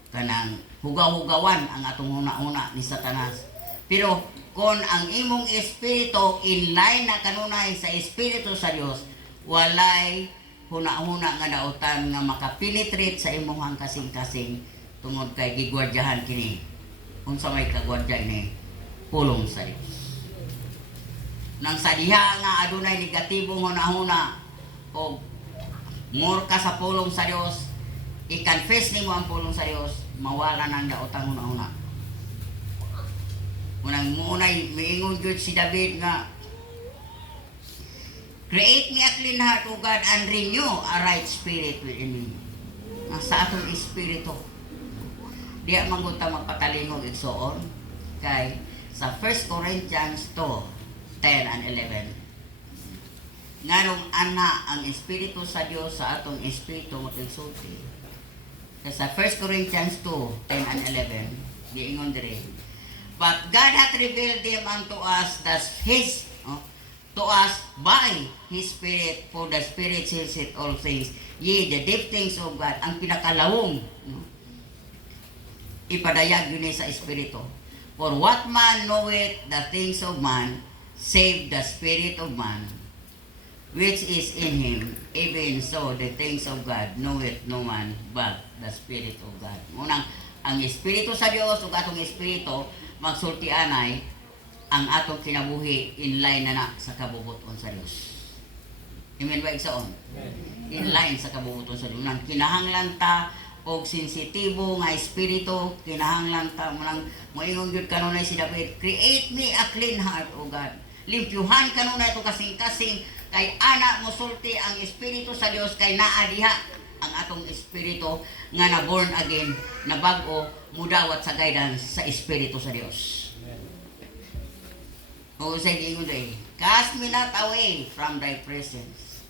Kanang hugaw-hugawan ang atong una-una ni Satanas. Pero kung ang imong espiritu in line na kanunay sa espiritu sa Dios, walay huna-huna nga dautan nga makapenetrate sa imong kasing-kasing tungod kay gigwardyahan kini. Unsa may kagwardya ni pulong sa Dios. Nang sa diha nga adunay negatibong huna-huna o more ka sa pulong sa Dios, i-confess nimo ang pulong sa Dios, mawala nang daotang una-una. Unang munay miingon gyud si David nga, create me a clean heart, O God, and renew a right spirit within me. Sa atong espiritu. Diya mangunta magpatalingog igsoon kay sa 1 Corinthians 2:10 and 11. Nganong ana ang espiritu sa Dios sa atong espiritu magsulti. Kay sa 1 Corinthians 2:10 and 11, giingon diri, but God hath revealed them unto us to us by His Spirit, for the Spirit searcheth all things, ye the deep things of God. Ang pinakalawong, no? Ipadayag yun sa espiritu. For what man knoweth the things of man, save the spirit of man, which is in him, even so the things of God knoweth no man but the Spirit of God. Munang, ang Espiritu sa Dios ug atong Espiritu magsultianay ang atong kinabuhi in line na sa kabubuton sa Dios. Amen ba igsoon? In line sa kabubuton sa Dios. Munang kinahanglan ta og sensitibo nga espiritu, kinahanglan ta munang moingon gyud kanunay si David, create me a clean heart, O God. Limpyuhan kanunay ito kasing-kasing kay ana mosulti ang espiritu sa Dios kay naa diha ang atong espiritu nga na born again, na bag-o mudawat sa guidance sa espiritu sa Dios. O sa ingon day, cast me not away from thy presence.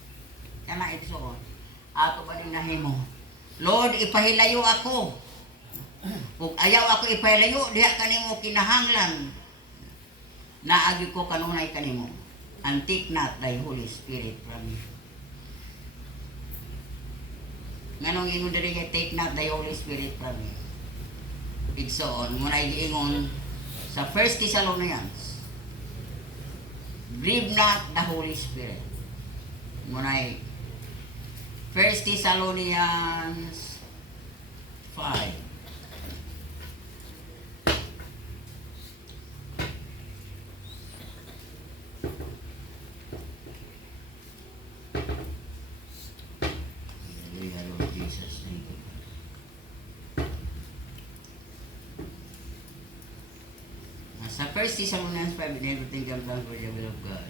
Kana ito ato ba ning nahimo? Lord, ipahilayo ako. Kung ayaw ako ipahilayo, diha kanimo kinahanglan naagi ko kanunay kanimo. And take not thy Holy Spirit from me. Nganong ingon diri kay take not thy Holy Spirit from me. Igsoon muna giingon sa 1 Thessalonians, grieve not the Holy Spirit. Muna 1 Thessalonians 5. Hallelujah, Lord Jesus, thank you. Sa 1 Thessalonians 5, in everything comes down for the will of God.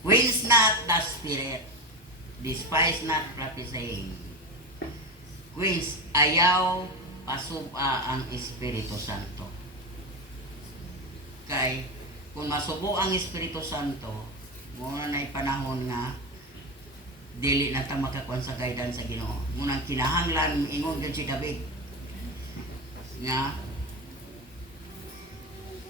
Quench not the Spirit, despise not prophesying. Quench, ayaw pasuba ang Espiritu Santo. Kay, kung masubo ang Espiritu Santo, muna na'y panahon nga dili na ta makakuan sa guidance sa Ginoo. Munang kinahanglan ingon din si David nga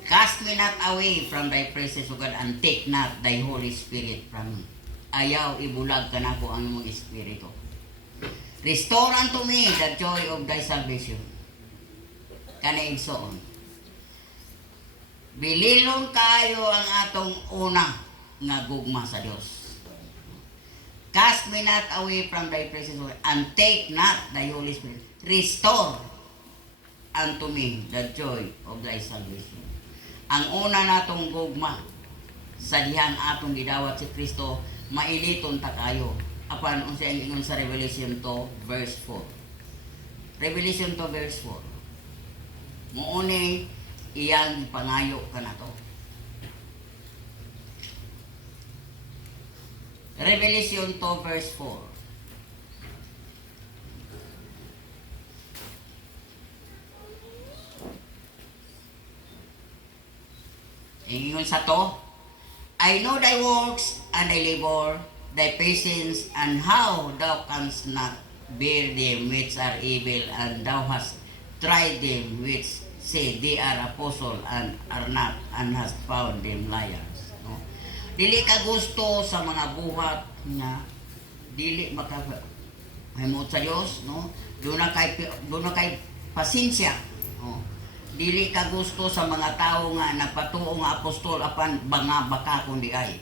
cast me not away from thy presence, O God, and take not thy Holy Spirit from me. Ayaw ibulag ka nako ang imong espiritu. Restore unto me the joy of thy salvation. Kana igsoon. Bililon kayo ang atong una nga gugma sa Dios. Cast me not away from thy presence, and take not thy Holy Spirit. Restore unto me the joy of thy salvation. Ang una natong gugma sa dihang atong gidawat si Kristo, mailiton ta kayo. Apan unsa ang ingon sa Revelation 2 verse 4. Revelation 2 verse 4. Muone iyang pangayo kanato. Revelation 2 verse 4. Ingon sa to, I know thy works and thy labor, thy patience, and how thou canst not bear them which are evil, and thou hast tried them which say they are apostle and are not, and hast found them liars. No? Dili ka gusto sa mga buhat na dili makahimot sa Dios, no? Doon na kay pasensya. No? Dili ka gusto sa mga tao nga napatuo nga apostol apan banga baka kundi ay.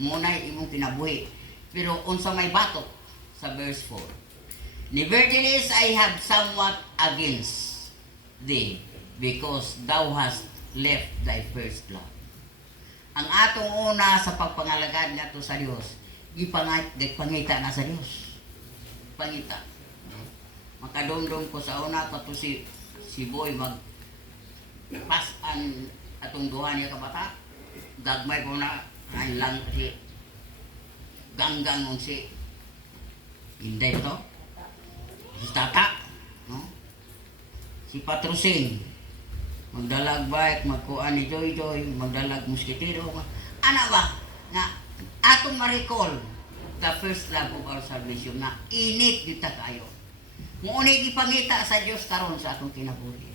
Munay imong kinabuhi. Pero unsa may batok sa verse 4. Nevertheless, I have somewhat against thee, because thou hast left thy first love. Ang atong una sa pagpangalagad nato sa Dios, gipangita na sa Dios. Pangita. Makadumdum ko sa una kato si Boy pasan atong duha niya kabata. Gagmay ko na ay lang si ganggang si Inday to. Si Tata, no? Si Patrusin, magdalag bike, magkuan ni Joy, magdalag musketero. Ana ba? Nga, atong ma-recall the first love of our salvation na init kita kayo. Muunay gipangita sa Dios karon sa atong kinabuhi.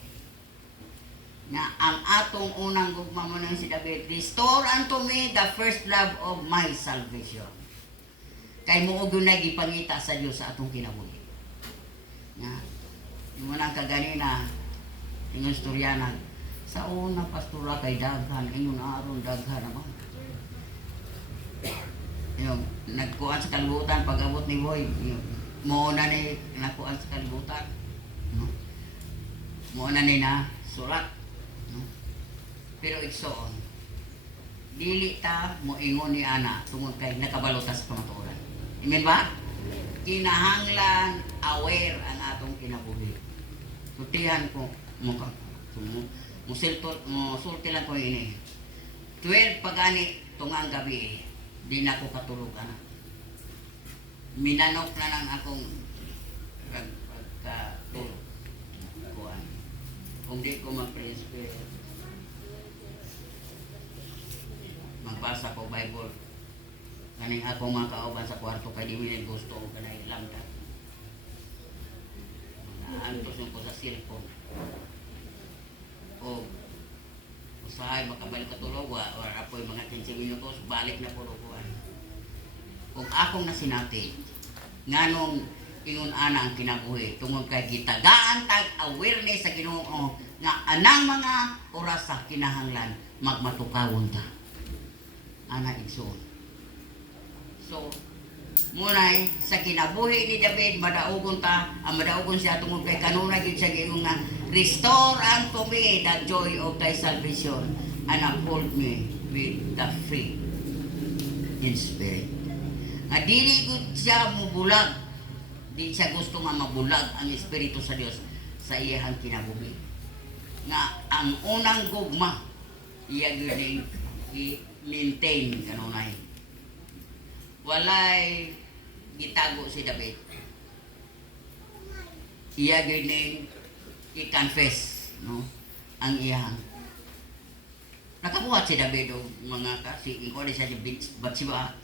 Na ang atong unang gugma mo nang si David, restore unto me the first love of my salvation. Kay muog na gipangita sa Dios sa atong kinabuhi. Na mo nang kaganina ingon storyanan sa una pastora kay daghan ingon aron daghan naman. Yung nagkuhan sa kalibutan pag-abot ni Boy, yung muna ni nakuhan sa kalibutan. No? Muna ni na sulat. No? Pero igsoon, dili ta mo ingon ni ana tungod kay nakabalota sa pamatuoran. Amen ba? Kinahanglan aware ang atong kinabuhi. Tutihan ko mo ka. Musulti lang ko ini. 12 pagani tungang gabi, di na ko katulog ana. Minanok na lang akong pagkatulog. Kuan. Kung di ko mag-pray, magbasa ko Bible. Kaning ako mga kauban sa kwarto kay di min gusto ko kanay lamda. Naantos yung ko sa cellphone. O usahay makabalik katulog or apoy mga 15 minutos balik na po kuan. Kung akong nasinati nganong ingon ana ang kinabuhi tungod kay gitagaan tag awareness sa Ginoo nga anang mga oras sa kinahanglan magmatukawon ta. Ana igsoon. So, munay sa kinabuhi ni David, madaugon ta, ang madaugon siya tungod kay kanuna gyud siya giingon nga, restore unto me the joy of thy salvation and uphold me with the free in spirit. Nga dili gud siya mubulag, di siya gusto nga mabulag ang Espiritu sa Dios sa iyang kinabuhi. Nga ang unang gugma, iya gyud i-maintain kanunay. Walay gitago si David. Iya gining i-confess, no? Ang iyang. Nakabuhat si David o mga kasi ingkod siya si Bathsheba.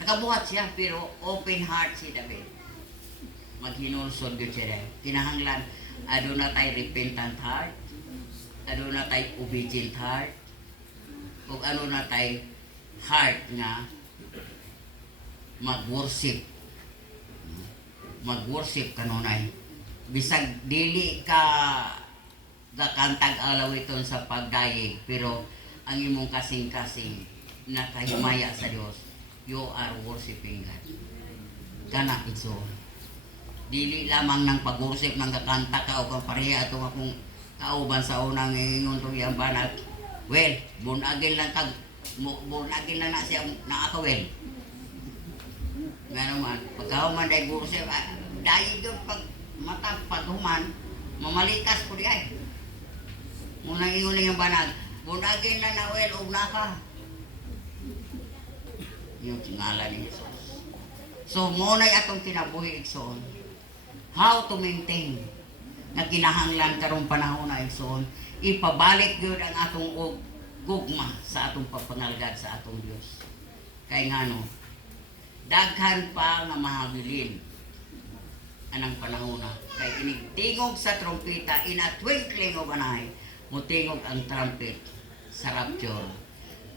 Nakabuhat siya pero open heart si David. Maghinulsod gyud siya. Kinahanglan aduna tay repentant heart, aduna tay obedient heart, ug ano na tay heart nga mag-worship kanunay. Bisag dili ka gakantag alawiton sa pagdayeg pero ang imong kasing-kasing nakahimaya sa Dios, you are worshiping God. Kana iso. Dili lamang ng pag-worship ng gakanta ka o kang pareha atong akong kauban sa unang ingon tong iyang banat. Well, bunagin lang na siya na akawel. Nga naman, pagkahuman dahil worship, dahil doon pag mata paghuman, mamalikas po di ay. Munang ingon yung banag, bunagin na nawel o naka. Yung tingala ni Jesus. So, muna'y atong kinabuhi igsoon. How to maintain na kinahanglan karong panahon na igsoon. Ipabalik yun ang atong gugma sa atong pagpangalagad sa atong Diyos. Kaya nga no, daghan pa nga mahabilin anang panahon na. Kaya inigtingog sa trompeta, in a twinkling of an eye, mutingog ang trumpet sa rapture.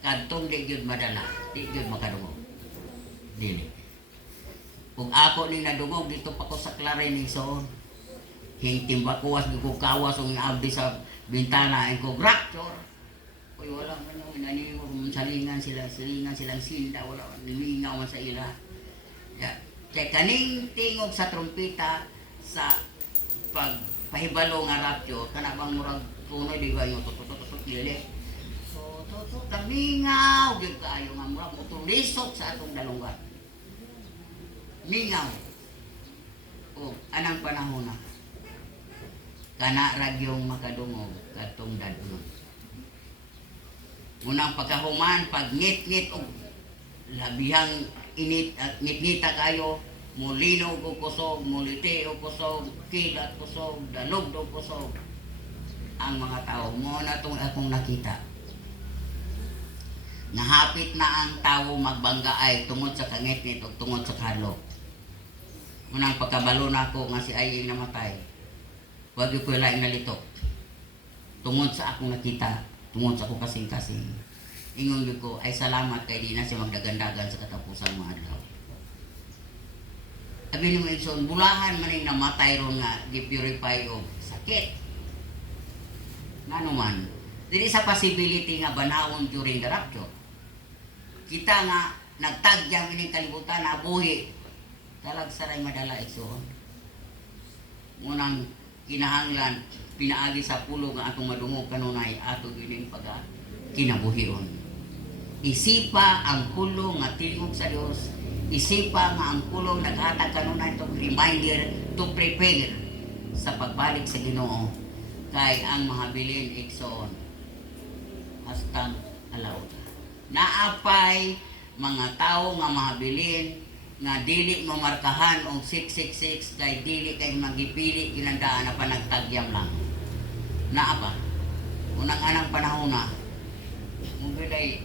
Kadtong di gyud madala, di gyud makadungog. Dili. Kung ako ni nadungog dito pa ko sa Clarineson, hingtimba ko was ko kawas ang abdi sa bintana ay ko rapture. Uy, wala man yung inaniwag, salingan silang sinda, wala, nilingaw man sa ila. Yeah. Kaya kaning tingog sa trompeta sa pagpahibalo nga rapture, kanabang murag tunoy, di ba yung tututututuk nili. So, kamingaw, yun kaayo nga murag mutulisok sa atong dalunggan. Mingaw. O, anang panahon na. Kana ragyong makadungog, katong dadunod. Unang pagkahuman, pag ngit-ngit o labihang init at ngit-ngita kayo, mulinog o kusog, muliti o kusog, kilat kusog, dalog o kusog. Ang mga tao, mo na itong akong nakita. Nahapit na ang tao magbangga ay tungod sa kangit-ngit o tungod sa kalo. Unang pagkabalo na ako nga si Aying namatay, wag ko laing nalitok. Tungod sa akong nakita, tungod sa akong kasing-kasing. Ingon ko, ay salamat kay di na siya magdagandagan sa katapusan mga adlaw. Abi ni mo igsoon, bulahan man yung namatay ron nga, gipurify o sakit. Nga naman, dili sa possibility nga banawon during the rapture. Kita nga, nagtagyang ining kalibutan, nabuhi. Talag saray madala igsoon. Munang kinahanglan, pinaagi sa pulo nga atong madungog kanunay, ato ining pag kinabuhion. Isipa ang pulo nga tingog sa Dios. Isipa nga ang pulo naghatag kanunay itong reminder to prepare sa pagbalik sa Ginoo. Kay ang mahabilin igsoon. Hastang alaw. Naapay mga tao nga mahabilin nga dili mo markahan og 666 kay dili kay magipili ginandaan na panagtagyam lang. Naapa. Unang anang panahon na mugiday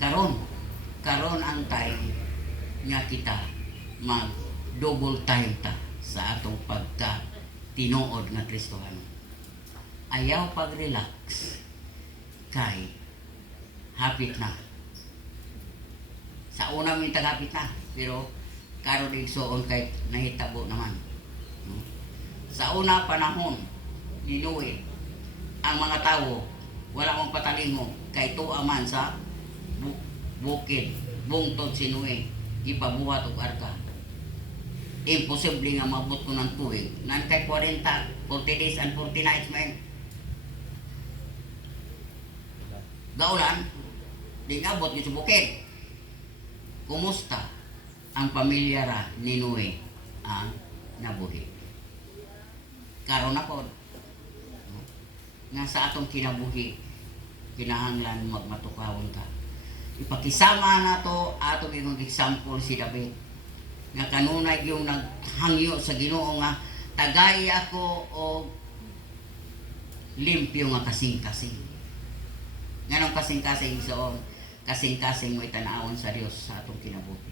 karon ang time nga kita mag double time ta sa atong pagka tinuod nga Kristohano. Ayaw pag-relax kay hapit na. Sa una mo hapit na, pero karon igsoon kay nahitabo naman. Sa una panahon ni Noe, ang mga tao wala mong patalingog kay tuwa man sa bukid, bungtod si Noe, ipabuhat og arka. Imposible nga mabot ko ng tuig. Nan kay 40 days and 40 nights man. Gaulan, di ngabot yung sa bukid. Kumusta ang pamilya ra ni Noe ang nabuhi? Karon na po, nga sa atong kinabuhi, kinahanglan magmatukawon ta. Ipakisama na to ato yung example si David. Nga kanunay yung naghangyo sa Ginoo nga tagay ako o limpyo nga kasing-kasing. Nganong kasing-kasing soon? Kasing-kasing mo itanawon sa Dios sa atong kinabuhi.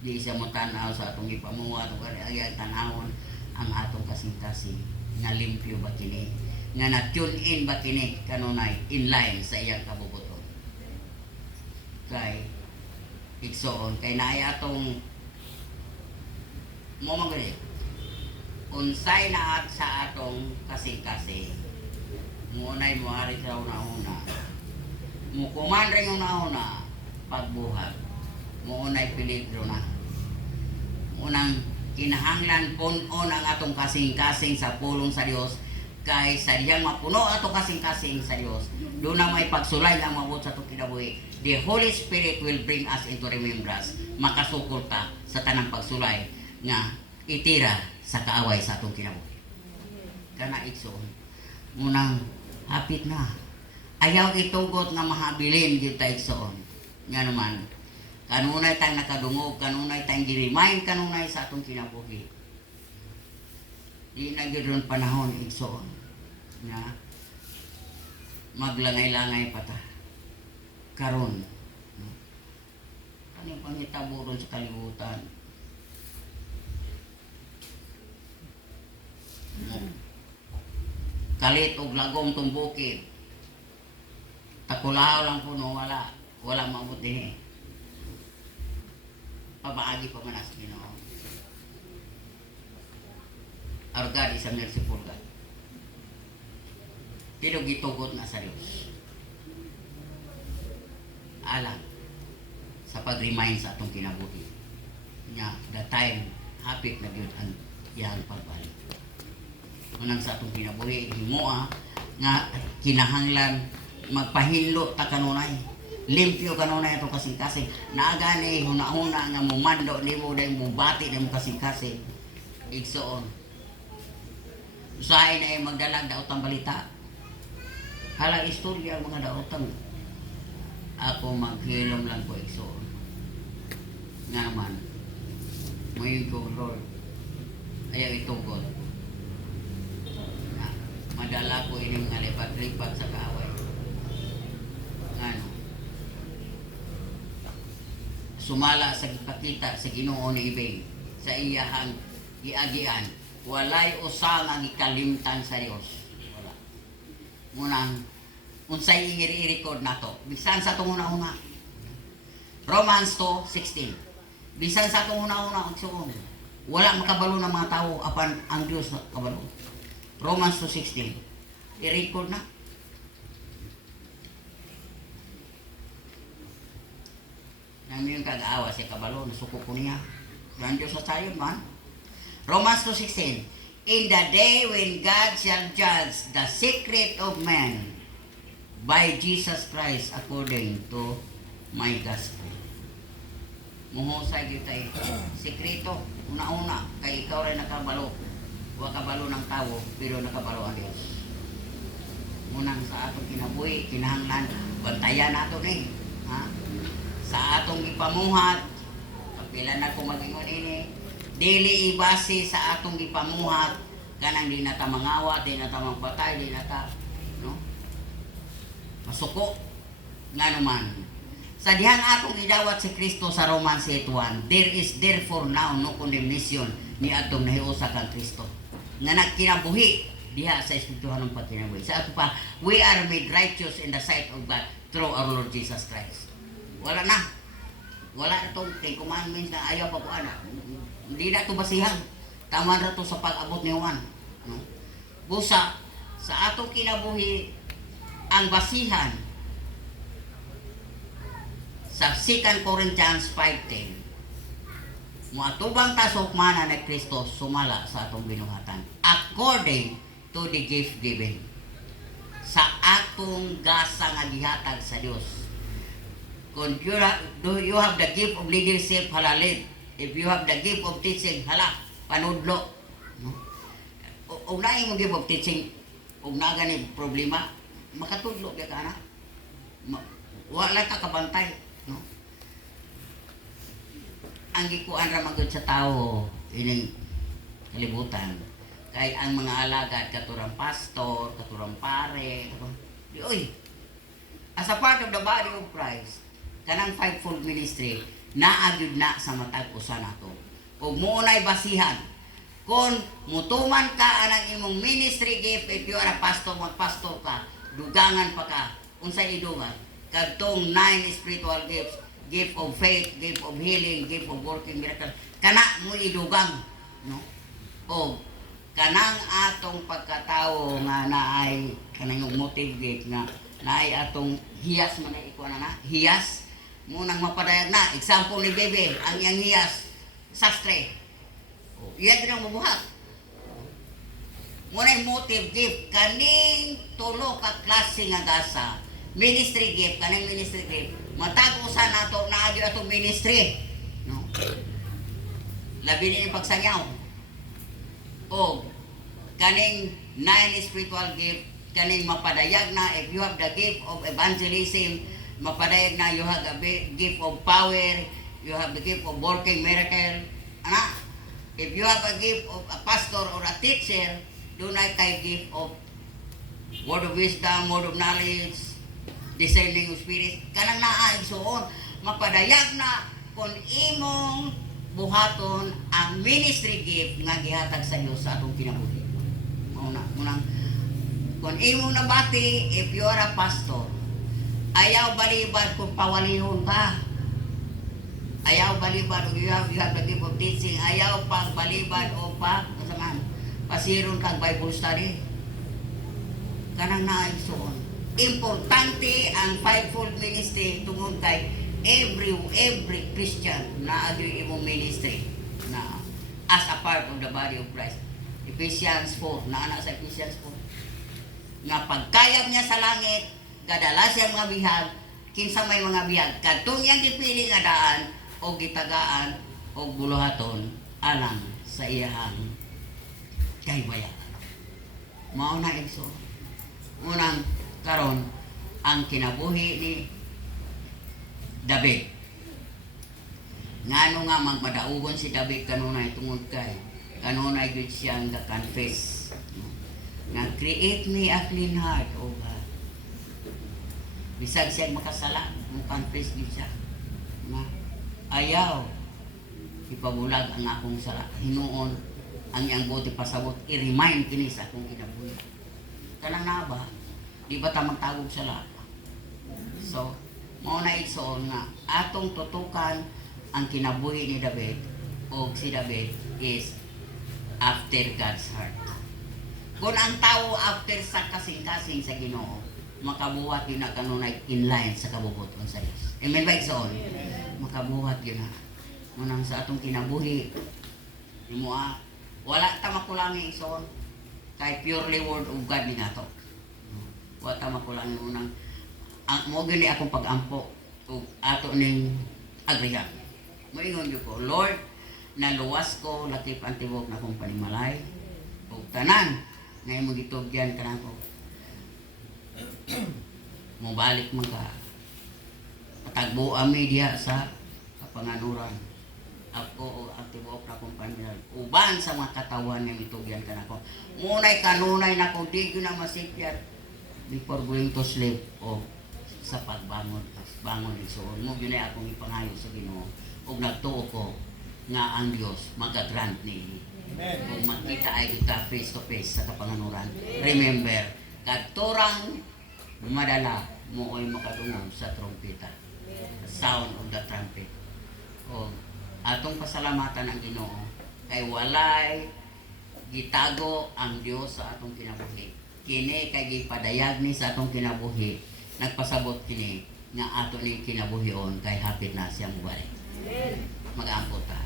Di siya mo tanaw sa atong ipamuha, atong kaya tanawon ang atong kasing-kasing nga limpyo ba kini? Nga na-tune in ba kini kanunay in line sa iyang kabubuton? Kay igsoon, kay naay atong mo maguli unsay na at sa atong kasing-kasing munay mo ari sa una-una mo kuman rin yung una pagbuhat mo unay peligro na unang kinahanglan punon ang atong kasing-kasing sa pulong sa Dios kay sa diyang mapuno atong kasing-kasing sa Dios doon na may pagsulay ang mabot sa atong kinabuhi. The Holy Spirit will bring us into remembrance, makasukol ta sa tanang pagsulay nga itira sa kaaway sa atong kinabuhi. Kana igsoon munang hapit na ayaw itugot nga mahabilin gyud ta igsoon nga naman kanunay tang nakadungog, kanunay tang gi-remind kanunay sa atong kinabuhi. Di na gyud ron panahon igsoon nga maglangay-langay pa ta karon. Ano pangitabo ron sa kalibutan? Kalit og lagom tong bukid. Takulaw lang puno, wala maabot din eh. Pabaagi pa man as Ginoo. Our God is a merciful God. Pero gitugot na sa Dios. Alang sa pag-remind sa atong kinabuhi. Nga, the time, hapit na yun ang iyang pagbalik. Unang sa atong kinabuhi, himoa, nga kinahanglan magpahinlo ta kanunay. Limpyo kanunay atong kasing-kasing. Naagani, huna-huna nga mumando, di mo dahil mubati, di mo kasing-kasing. Igsoon. Usahay na yung magdalag daotang balita. Halang istorya ang mga daotang. Ako maghilom lang ko igsoon. Nga naman, ngayon ko, Lord, ayaw itugod. Madala ko inyong nga lipat-lipat sa kaaway. Ano? Sumala sa ipakita sa Ginoo ni Ibig sa iyahang giagian. Walay usa nga gikalimtan sa Dios. Wala. Munang unsay i-record nato. Bisan sa atong una-una. Romans 2:16. Bisan sa atong una-una igsoon. Wala makabalo ng mga tao apan ang Dios kabalo. Romans 2:16. I-record na. Namin yung kag-aawa sa kabalo, nasuko ko niya. Yan Diyos sa sayon man. Romans 2:16. In the day when God shall judge the secret of man by Jesus Christ according to my gospel. Muhusay gyud tay sekreto una-una kay ikaw ray nakabalo. Wa kabalo ng tao pero nakabalo ang Dios. Munang sa atong kinabuhi, kinahanglan bantayan nato ni, ha? Sa atong gipamuhat, pagpila na ko magingon ini, dili ibase sa atong gipamuhat kanang di nata mangawa, di nata mangpatay, di nata no? Masuko nga naman. Sa dihang atong idawat si Kristo sa Romans 8:1, there is therefore now no condemnation ni atong nahiusa kang Kristo. Nga nagkinabuhi diha sa espirituhan ng pagkinabuhi. Sa ato pa, we are made righteous in the sight of God through our Lord Jesus Christ. Wala na. Wala na itong Ten Commandments na ayaw pa po ana. Hindi na ito basihan. Tama na ito sa pag-abot ni Juan. No? Busa, sa atong kinabuhi, ang basihan sa 2 Corinthians 5:10, muatubang tasok mana na Kristo sumala sa atong binuhatan according to the gift given sa atong gasa nga gihatag sa Dios. Kung you have the gift of leadership, halalid. If you have the gift of teaching, hala, panudlo. No? O na yung gift of teaching, o na gani problema, makatudlo ka na. Wala ka kabantay. No? Ang gikuan ra magud sa tao ining kalibutan kay ang mga alagad katurang pastor, katurang pare, oy, as a part of the body of Christ, kanang fivefold ministry naagyud na sa matag usa nato. Ug moonay basihan kung mutuman ka anang imong ministry gift, if you are a pastor, magpastor ka, dugangan pa ka, unsay idungan? Kadtong 9 spiritual gifts, gift of faith, gift of healing, gift of working miracle, kana mo idugang, no? O kanang atong pagkatao nga naay kanang yung motive gift nga naay atong hiyas man ay ikuan na hiyas mo nang mapadayag na. Example ni Bebe, ang iyang hiyas sastre. O iya din ang mabuhat. Mo na motive gift kaning tulo ka klase nga gasa. Ministry gift, kanang ministry gift, matago sa nato na agi atong ministry, no? Labi ni pagsangyaw. O kaning 9 spiritual gift, kaning mapadayag na, if you have the gift of evangelism, mapadayag na you have the gift of power, you have the gift of working miracle, ana? If you have a gift of a pastor or a teacher, dunay kay gift of word of wisdom, word of knowledge, discerning of spirit, kanang naa igsuon mapadayag na kung imong buhaton ang ministry gift nga gihatag sa Dios sa atong kinabuhi. Munang kung imong nabati, if you are a pastor, ayaw balibad kung pawalihon ka, ayaw balibad o you have the gift of teaching, ayaw pag balibad o kasamaan pasiron kang Bible study, kanang naa igsuon. Importante ang fivefold ministry tungod kay every Christian na agyo imong ministry na as a part of the body of Christ. Ephesians 4, naana sa Ephesians 4. Nga pagkayag niya sa langit, gadala siya mga bihag, kinsa may mga bihag, kadtong yang gipili nga daan o gitagaan o buluhaton alang sa iyahang kaybayan. Mao na igso. Unang karon ang kinabuhi ni David. Ngano nga magmadaugon si David kanunay tungod kay kanunay gyud siya nga confess. Nga create me a clean heart, O God. Bisag siya makasala, mo confess gyud siya. Nga ayaw ipabulag ang akong sala. Hinuon ang iyang buti pasabot, i-remind kini sa akong kinabuhi. Kanang na ba? Di ba ta magtagog sa lahat? So, mao na igsoon nga atong tutukan ang kinabuhi ni David o si David is after God's heart. Kung ang tao after sa kasing-kasing sa Ginoo, makabuhat yun na kanunay inline sa kabubuton sa Dios. Amen ba igsoon? Makabuhat yun na. Munang sa atong kinabuhi, wala ta makulangi igsoon. Kay purely word of God ni nato. Wala ta makulangi munang mo gani akong pag-ampo ug ato ning agrihan. Moingon gyud ko, Lord, naluwas ko lakip ang tibok na kong panimalay ug tanan nga imong gitugyan kanako. Mobalik man ka. Patagbo ami diha sa kapanganuran. Ako o ang tibok na kong panimalay. Uban sa mga katawan nga mitugyan kanako. Munay kanunay na kung di ko na masipyat before going to sleep o sa pagbangon. Bangon igsoon mo yun ay akong ipangayo sa Ginoo ug nagtuo ko nga ang Dios magagrant ni kung makita ay kita face to face sa kapanganuran. Remember, kadtorang madala mo ay makadungog sa trompeta. The sound of the trumpet. O atong pasalamatan ang Ginoo kay walay gitago ang Dios sa atong kinabuhi. Kini kay gipadayag ni sa atong kinabuhi. Nagpasabot kini nga ato ni kinabuhion kay hapit na siya mubalik. Mag-ampot ta.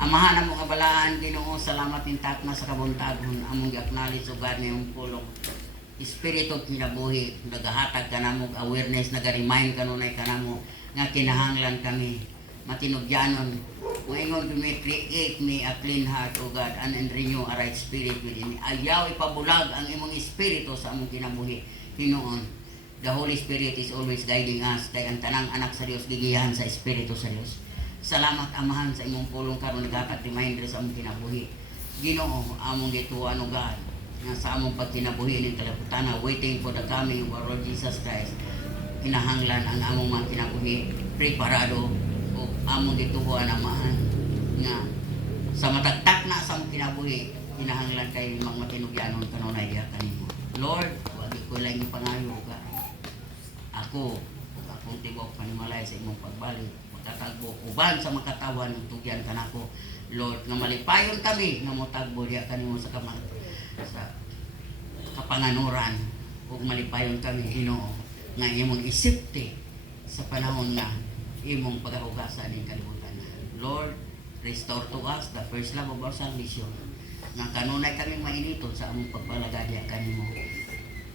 Amahan na mo nga balaan, Ginoo, salamat intak na sa kabuntagon. Among gi-acknowledge o God ngayong pulong. Espiritu kinabuhi, nagahatag ka na mo, awareness, naga-remind ka nunay ka na mo, nga kinahanglan kami. Matinugyanon, moingon kami, create me a clean heart, O God, and renew a right spirit within me. Ayaw ipabulag ang imong espiritu sa among kinabuhi. Hinoon, the Holy Spirit is always guiding us. Kaya ang tanang anak sa Dios gigiyahan sa Espiritu sa Dios. Salamat amahan sa imong pulong karon nagapat reminder sa among kinabuhi. Ginoo, among gituan o God nga sa among pagkinabuhi ning kalabutan, waiting for the coming of our Lord Jesus Christ. Kinahanglan ang among mga kinabuhi preparado o among gituan amahan nga sa matagtak na sa among kinabuhi kinahanglan kay mga matinugyanon kanunay diha kanimo. Lord, wag ko lang yung pangayo ka. Ako, ug akong tibok panimalay sa imong pagbalik, magkatagbo uban sa makatawan ng tugyan kanako. Lord, nga malipayon kami nga motagbo diha kanimo sa kapanganuran ug malipayon kami Ginoo nga imong isipte sa panahon nga imong pagahugasan ning kalibutan. Lord, restore to us the first love of our salvation. Nga kanunay kami mainiton sa among pagpalagad diha kanimo.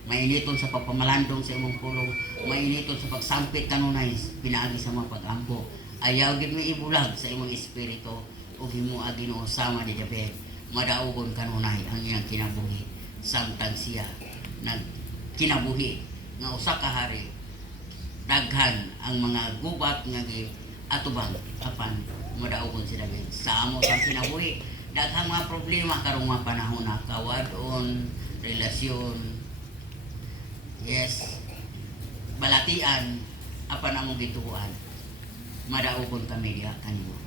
Mainiton sa pagpamalandong sa imong pulong, mainiton sa pagsampit kanunay pinaagi sa mga pag-ampo. Ayaw gid mi ibulag sa imong espiritu ug himuha Ginoo sama di David. Madaugon kanunay ang iyang kinabuhi samtang siya kinabuhi nga usa ka hari. Daghan ang mga gubat nga atubang apan madaugon si David. Sa amo sang kinabuhi, daghang mga problema karong mga panahon na kawadon, relasyon, yes, balatian, apan among gituan. Madaugon kami diha kanimo.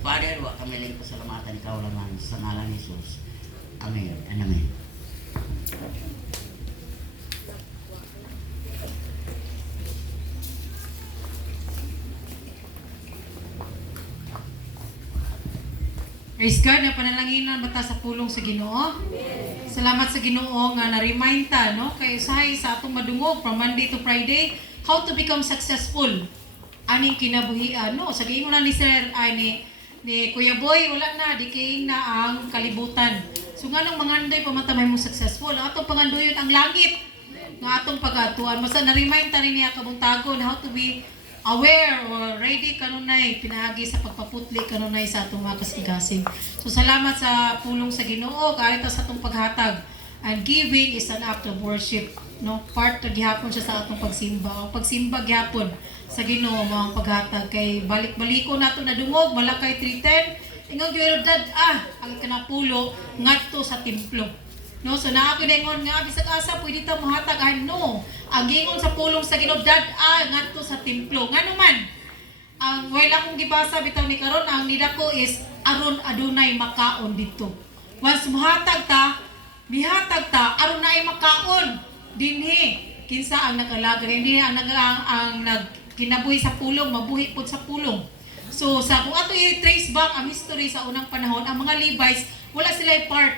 Father, wa kami lang pasalamatan ikaw lamang sa ngalan ni Jesus. Amen and amen. Praise God, na panalanginan bata sa pulong sa Ginoo. Salamat sa Ginoo nga na-remind ta, no? Kay usahay sa atong madungog from Monday to Friday, how to become successful. Aning kinabuhian, no? Sa giingon na ni Sir, ni Kuya Boy, wala na, di kaing na ang kalibutan. So nga nung mangandoy, pamatamay mo successful. Ang atong pangandoyon ang langit. Nga atong pagatuan. Basta na-remind ta rin niya kabuntagon how to be aware or ready kanunay pinaagi sa pagpaputli kanunay sa atong mga kasing-kasing. So salamat sa pulong sa Ginoo kahit sa atong paghatag. And giving is an act of worship, no? Part na gihapon siya sa atong pagsimba. Ang pagsimba gihapon sa Ginoo mo ang paghatag kay balik-baliko nato na dungog Malakay 3:10. Ingon gyud ang kanapulo ngadto sa templo. No, so naa ko dingon nga bisag asa pwede ta mohatag no. Ang gingon sa pulong sa Ginoo ngadto sa templo. Ngano man ang while akong gibasa bitaw ni karon ang nidako is aron adunay makaon dito. Once mohatag ta, mihatag ta aron naay makaon dinhi. Kinsa ang nag-alaga hindi ang kinabuhi sa pulong, mabuhi pod sa pulong. So sa kung ato i-trace back ang history sa unang panahon, ang mga Levites wala sila part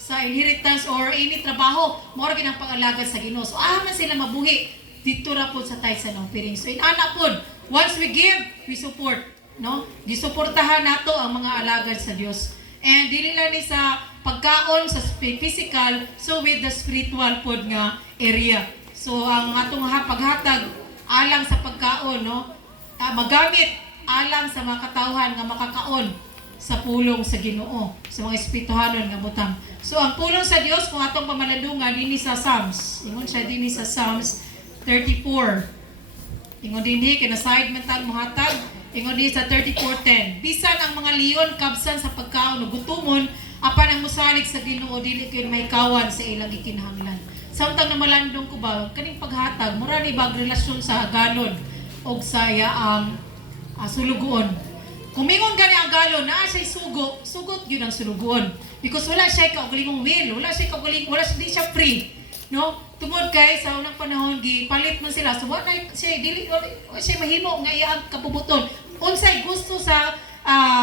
sa inheritance or any trabaho, mora ginang pag-alagad sa Ginoo. So man sila mabuhi dito ra pod sa tithes and offering. So inana pod, once we give, we support, no? Gisuportahan nato ang mga alagad sa Dios. And dili lang ni sa pagkaon sa physical, so with the spiritual pod nga area. So ang atong paghatag alang sa pagkaon, no? Magamit alang sa mga katawhan nga makakaon sa pulong sa Ginoo, sa mga espirituhanon nga butang. So ang pulong sa Dios kung atong pamalandungan dinhi sa Psalms. Ingon siya dinhi sa Psalms 34. Ingon dinhi kinaside man tag mohatag. Ingon dinhi sa 34:10. Bisan ang mga leon kabsan sa pagkaon ug gutumon, apan ang musalig sa Ginoo dili kay mahikawan sa ilang gikinahanglan. Samtang namalandong ko ba kaning paghatag mura ni bag relasyon sa galon og sa yaang sulugoon. Kumingon gani ang galon na siya sugot yun ang sulugoon. Because wala siya kaugalingong will, wala siya di siya free. No? Tungod kay sa unang panahon gipalit man sila. So wala siya dili siya mahimo nga iyang kapubuton. Unsay gusto sa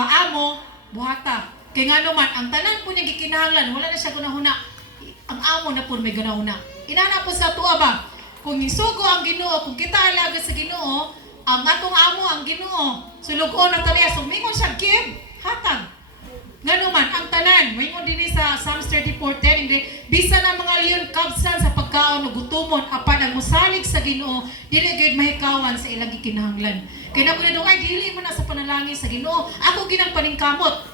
amo buhata. Kay ngano man ang tanan po niya gikinahanglan, wala na siya gunahuna. Ang amo na po may gunahuna. Inana po sa tuwa ba? Kung isugo ang Ginoo, kung kita alagad sa Ginoo, ang atong amo ang Ginoo, sulugon ang taliya, so mingon siya give, hatag. Ngano man ang tanan, mingon dinhi sa Psalms 34:10, bisan ang mga leon kabsan sa pagkaon ug gutumon, apan ang musalig sa Ginoo, dili gid mahikawan sa ilang gikinahanglan. Kay nako na ay dili mo na sa panalangin sa Ginoo, ako ginang paningkamot.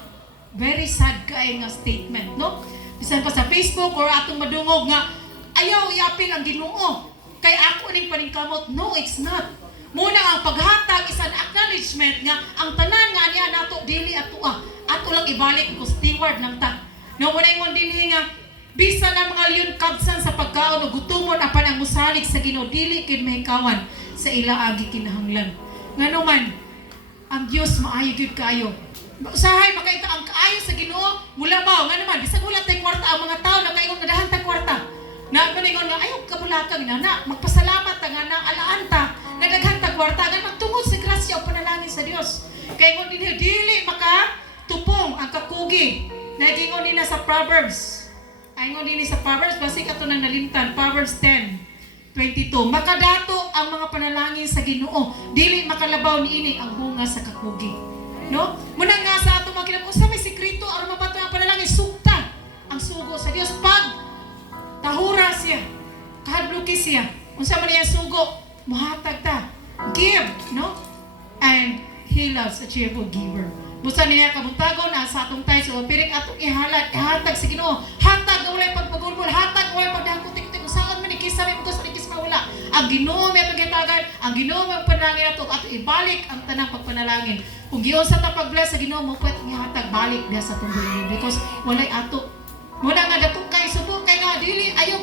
Very sad kay nga statement, no? Bisan pa sa Facebook or atong madungog nga ayaw iapil ang Ginoo. Kay ako ning paningkamot, no, it's not. Muna ang paghatag is an acknowledgement nga ang tanan nga niya nato dili ato lang ibalik ko steward ng ta. No muna ingon dinhi nga bisan ang mga leon kabsan sa pagkaon ug gutumon apan ang musalig sa Ginoo dili kid mahikawan sa ila agi kinahanglan. Ngano man ang Dios maayo gyud kaayo. Usahay makaita ang kaayo sa Ginoo mula ba nga naman bisan wala tay kwarta ang mga tawo nakaingon nga dahan tay kwarta. Na maningon nga ayaw kabulakang na magpasalamat ta nga na alaan ta na daghan ta kwarta nga magtungod sa grasya o panalangin sa Dios. Kay ngon dinhi dili maka tupong ang kakugi. Nagingon din sa Proverbs. Ay ngon dinhi sa Proverbs basi kato nang nalimtan Proverbs 10:22. Makadato ang mga panalangin sa Ginoo, dili makalabaw niini ang bunga sa kakugi. No? Muna nga sa ato mga kinabuhi, sa may sikreto aron mabato ang panalangin sugta ang sugo sa Dios pag tahura siya, kahadluki siya. Unsa man niya sugo, muhatag ta. Give, no? And He loves a cheerful giver. Busa niya kabuntagon sa atong tayo so pirik atong ihatag sa Ginoo. Hatag na walay pagpagulbol, hatag walay pagdangkutik-tik. Saan man ikisa may putos ikis mawala. Ang Ginoo may pagitagan, ang Ginoo may panalangin ato at ibalik ang tanang pagpanalangin. Kung giyon sa ta pag-bless sa Ginoo mo pwet ihatag balik diha sa tunggal because walay ato. Muna nga datong kay subo kay nga dili ayaw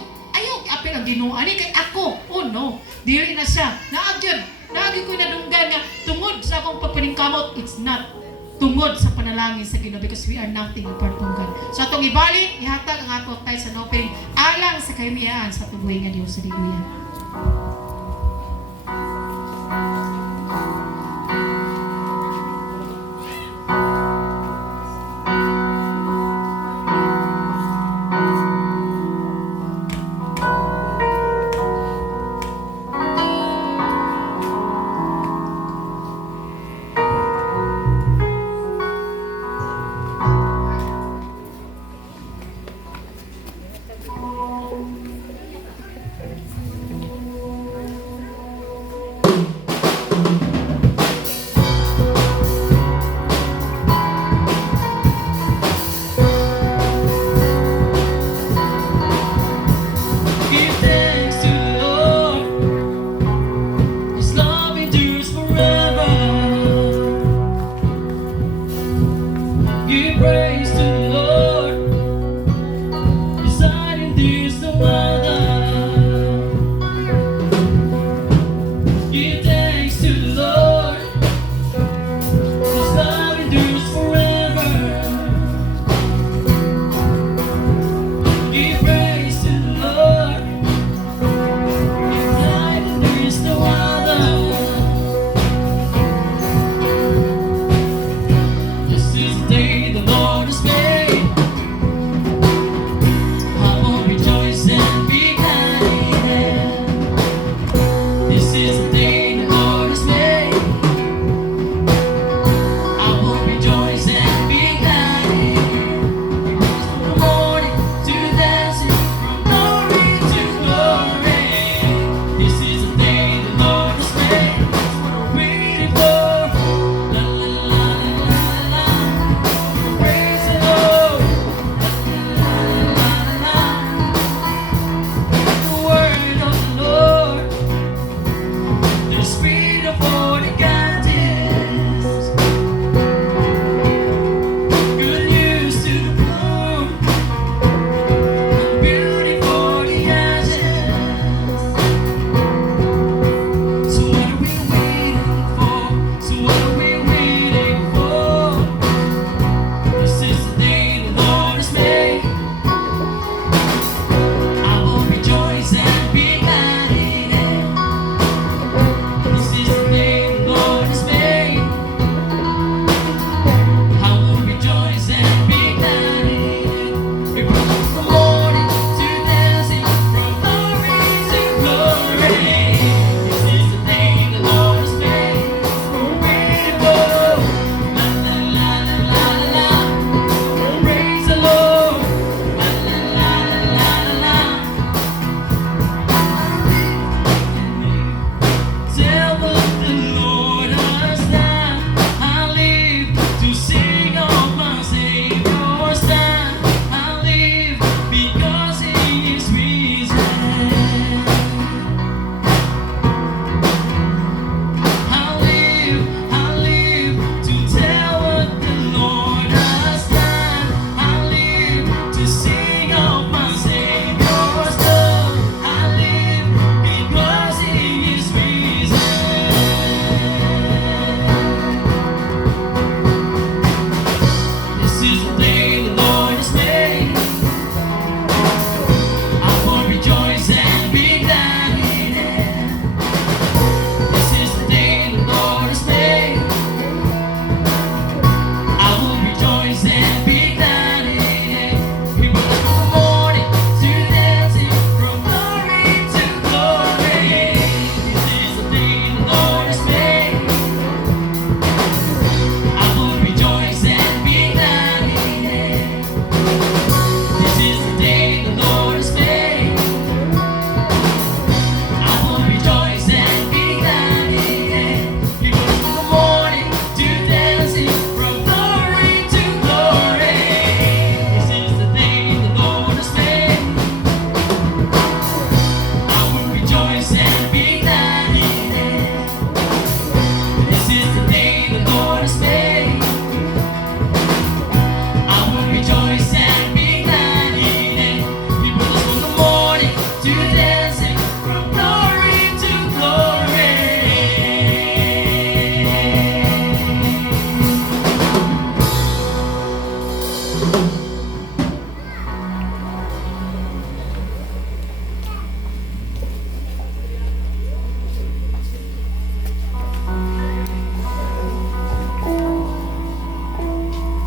apil ang Ginoo ani kay ako. Oh no, dili na siya. Naagi ko nadunggan nga tungod sa akong pagpaningkamot, it's not tungod sa panalangin sa Ginoo because we are nothing apart from God. So atong ibalik, ihatag ang ato tayo sa offering alang sa kahimiyaan sa tubuhay nga Dios. Hallelujah.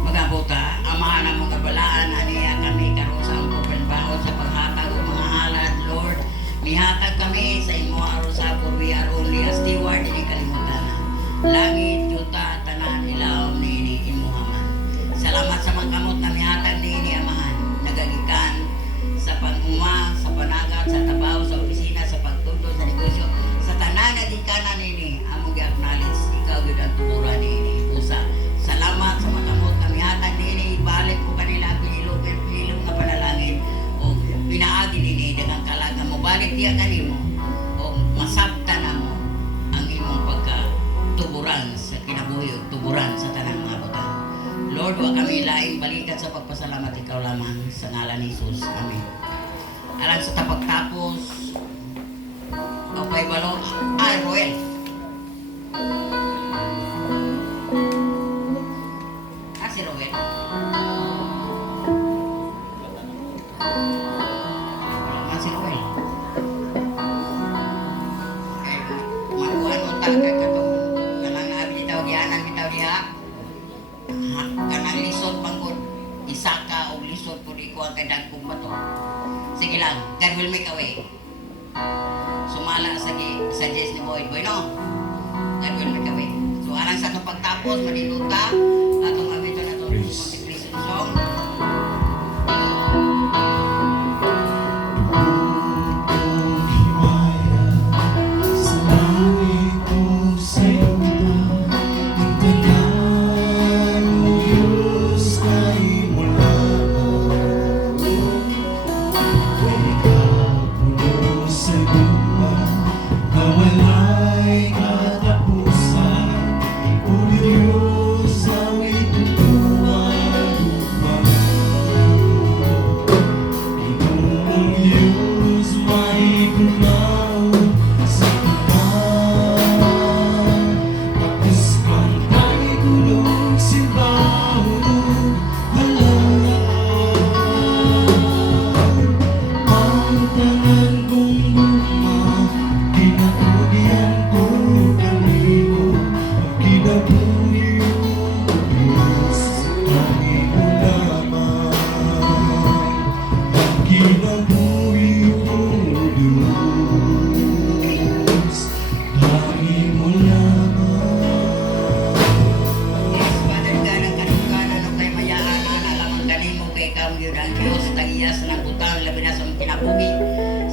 Magabuta, amahan ang mga balaan, aniya kami karon sa among pagbangon sa paghatag og mga halad, Lord. Mihatag kami sa imo aron sa we are only a steward, hindi kalimutan. Langit, yuta, tanan, ilaw, nini, imuhaman. Salamat sa mga kamot na mihatag nini, amahan. Nagagikan sa pag-uma, sa panagat, sa tabaw, sa opisina, sa pagtudo, sa negosyo, sa tanan na gikanan nini, among gi-acknowledge, ikaw gyud ang tuburan nini, pusa. Salamat sa mga kamot na mihatag nini, ibalik ko kanila ang pinilong nga panalangin o pinaagi nini daghang kalaga mo balik diya kanimo o masabtan na mo ang imong pagkatuburan sa kinabuhi o tuburan sa tanang mga butang. Lord, wa kami laing balikan sa pagpasalamat ikaw lamang sa ngalan ni Jesus. Amen. Alang sa tapagtapos o kay balo ay Roel. Si Roel. Wala si Roel. Makuha mo ta kay katong kanang abi bitaw dianan bitaw diha. Kanang lisod panggod isaka o lisod pud iko ang kadagkong bato. Sige lang, God will make a way. Sumala sa Jess ni Boy no? God will make a way. So alang sa itong pagtapos, maniluta, atong amito na itong Christian song.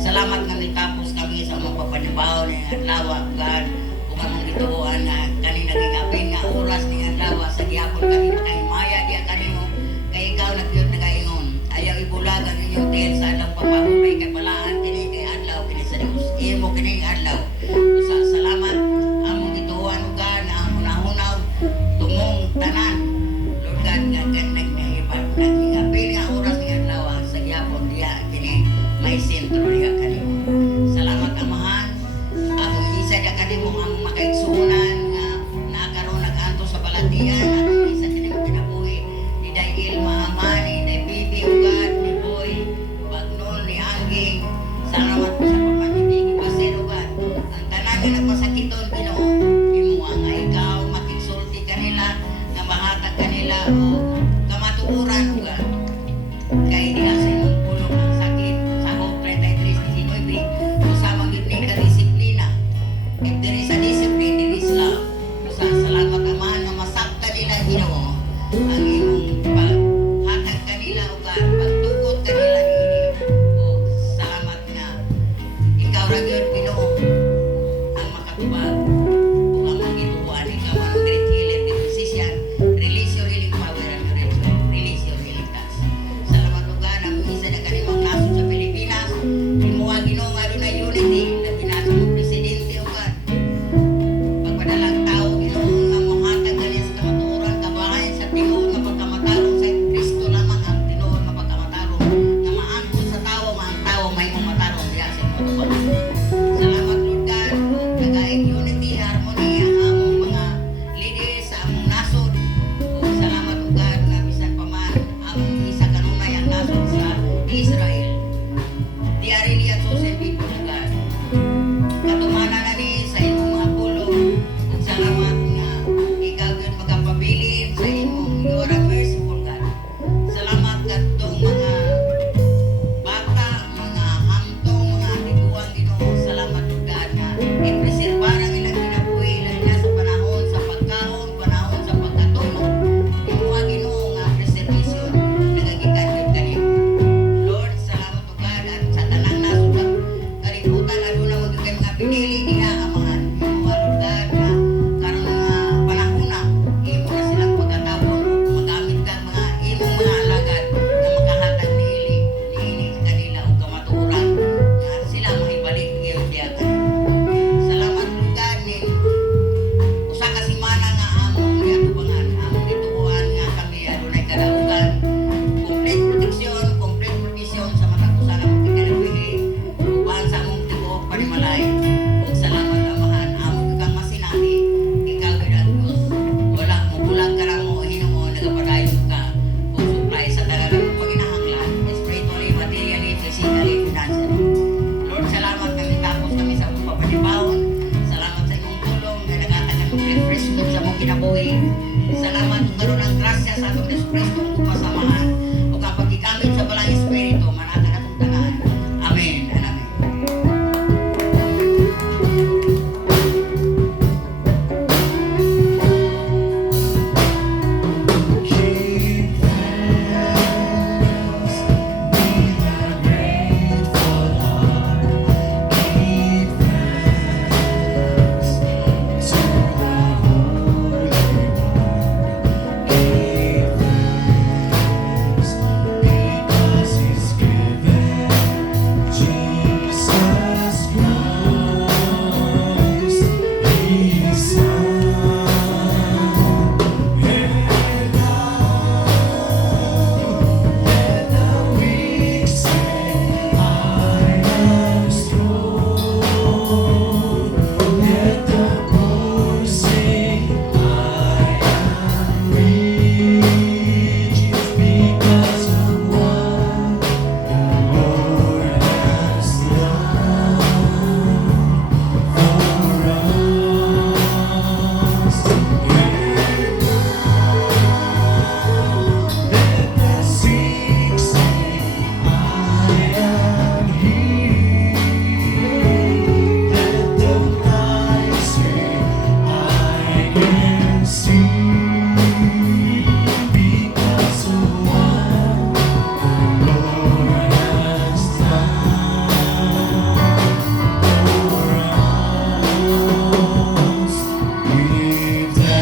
Salamat kami tapos kami sa mga papanibaw ni adlaw God ug among gituoan na kani nagingapin nga oras ni adlaw sa gihapon kami tay maya diya kanimo kay ikaw nagyud nagaingon ayaw ibulag ang inyong tiil sa adlaw papahulay kay balaan kini kay adlaw kini sa Dios imo kini adlaw usa salamat among gituoan ug God na among nahunaw tumong tanan Lord God nga nagingapin nga oras ni adlaw sa gihapon diya kini may sentro niya kanimo. Salamat amahan. Atong isa niya kanimo ang makaigsunan nga nakaroon nag-anto sa balatian. Atong isa kanimo kinabuhi ni Day Ilma, Mani, Day Bibi, Ugad, ni Boy, Bagnol, ni Angging. Salamat po sa pamangibig, Pasir, Ugad. Ang tanan nga nagpasakiton, Ginoo. Imo nga ikaw makigsulti kanila, nga mahatag kanila o kamatuuran, Ugad. Kay diha sa imong pulong ang sakit sa Hope 33-19 usama gyud ni kadisiplina. If there is a discipline, there is love. Usa salamat amahan nga masabta nila Ginoo ang imong paghatag kanila ug pagtugot kanila ini. O salamat nga ikaw ra gyud Ginoo ang makatubag ug among gituan ikaw ang great healer, the physician, release your healing power and release your healing touch. Salamat po isa kanunay ang nasod sa Israel. They are really a chosen people of God. Katumana na ni sa imong mga pulong. Ug salamat nga ikaw gyud magapabilin sa imong you are a merciful God. Salamat kadtong mga bata, mga hamtong, mga tiguang Ginoo. Salamat ug God nga ipreserbar ang ilang kinabuhi labi na sa panahon sa pagkaon, panahon sa pagkatulog. Imo Ginoo nga preservation nagagikan gyud kanimo. Lord, salamat ug God at sa tanang nasod sa kalibutan aduna mo gyud kay mga pinili niya amahan. Imo Lord God nga karon nga panahon na imo na silang pagkatawon ug magamit kag mga imong mga alagad na makahatag niili sa kanila ug kamatuoran nga sila mahibalik gyud diha. Salamat Lord God ni usa ka semana nga among giatubangan, among gituohan nga kami adunay kadaugan. Complete protection, complete provision sa matag usa na mong kinabuhi. Uban sa among tibuok panimalay. Ug salamat amahan, among kang masinati, ikaw gyud ang Dios. Wala mo bulag ka ra mo Ginoo, nagapadayon ka ug supply sa tanan ng paginahanglan, spiritually, materially, physically, financially. Lord, salamat kami tapos kami sa among papanibawon. Salamat sa imong tulong nga naghatag kami refreshment sa among kinabuhi. Salamat ug karon ang grasya sa atong Hesus Kristo ug pasamahan ug ang paggigamit sa balang espiritu manatag atong tanan. Amen and amen. Because He's given Jesus Christ, His Son. And now let the weak say, I am strong. Let the poor say, I am rich. It's because of what the Lord has done for us. Let the sick say, I am healed. Let the blind say, I can see. Because of what the Lord has done for us. Give them.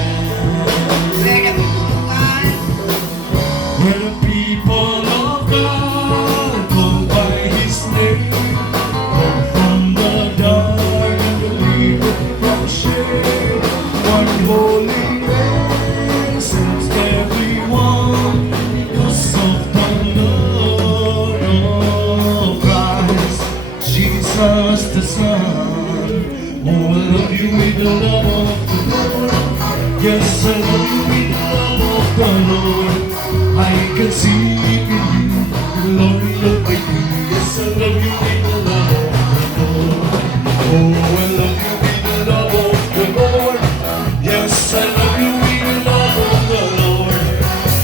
We're the people of God. We're the people of God, called by His name, come from the dark and delivered from shame. One holy race saves everyone because of the Lord of Christ, Jesus the Son. Oh, I love you with the love of the Lord. Yes, I love you with the love of the Lord. I can see in you the glory of my King. Yes, I love you with the love of the Lord. Oh, I love you with the love of the Lord. Yes, I love you with the love of the Lord.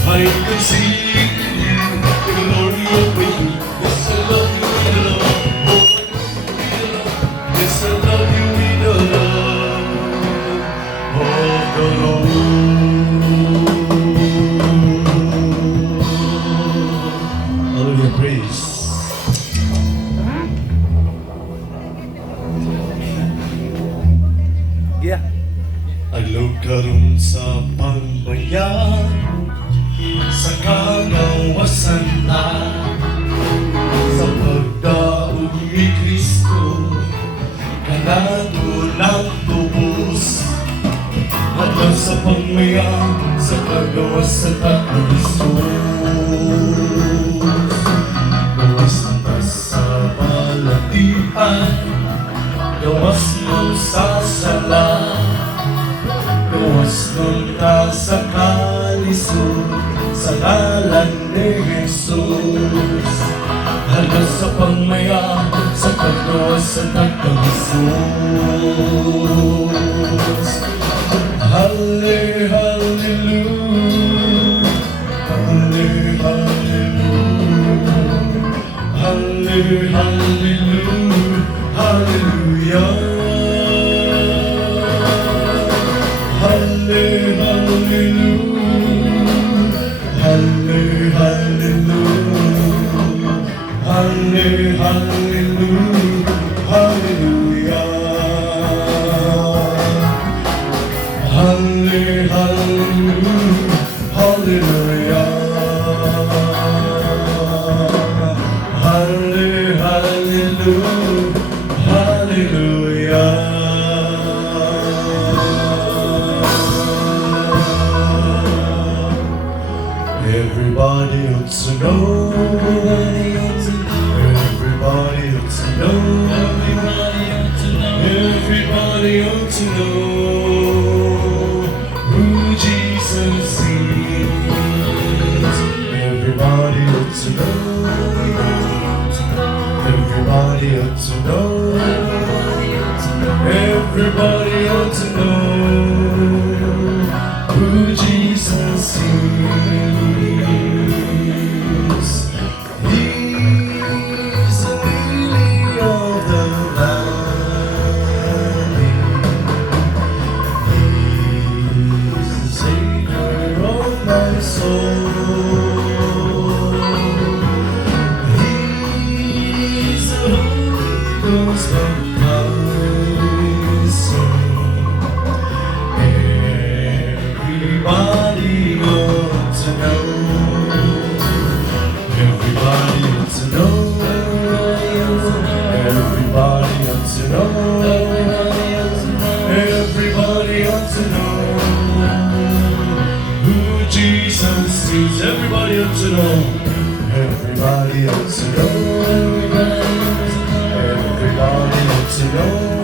I can see in you the glory of my King. Yes, I love you with the love. Oh, yes, I love you with the love of the Lord. Hallelujah, praise. Yeah. Alog karon sa pagbayan, sa kagawasan na, sa pagdaog ni Kristo, kanado ng tubos. Hanggang sa pagmayan, sa kagawasan at Kristo. Gawas na sa balatian, gawas mo sa sala, gawas nun ta sa kalisod, sa ngalan ni Jesus. Halos sa pangmaya sa paggawa sa takang Jesus. Hallelujah, hallelujah, hallelujah, hallelujah, Everybody ought to know. Everybody ought to know. Everybody ought to know who Jesus is. Everybody ought to know. Everybody ought to know. Everybody ought to know who Jesus is. He's the lily of the valley. He's the Savior of my soul. He's the Holy Ghost baptizer. Everybody ought to know. Everybody ought to know. Everybody ought to know. Everybody ought to know who Jesus is. Everybody ought to know. Everybody ought to know. Everybody ought to know.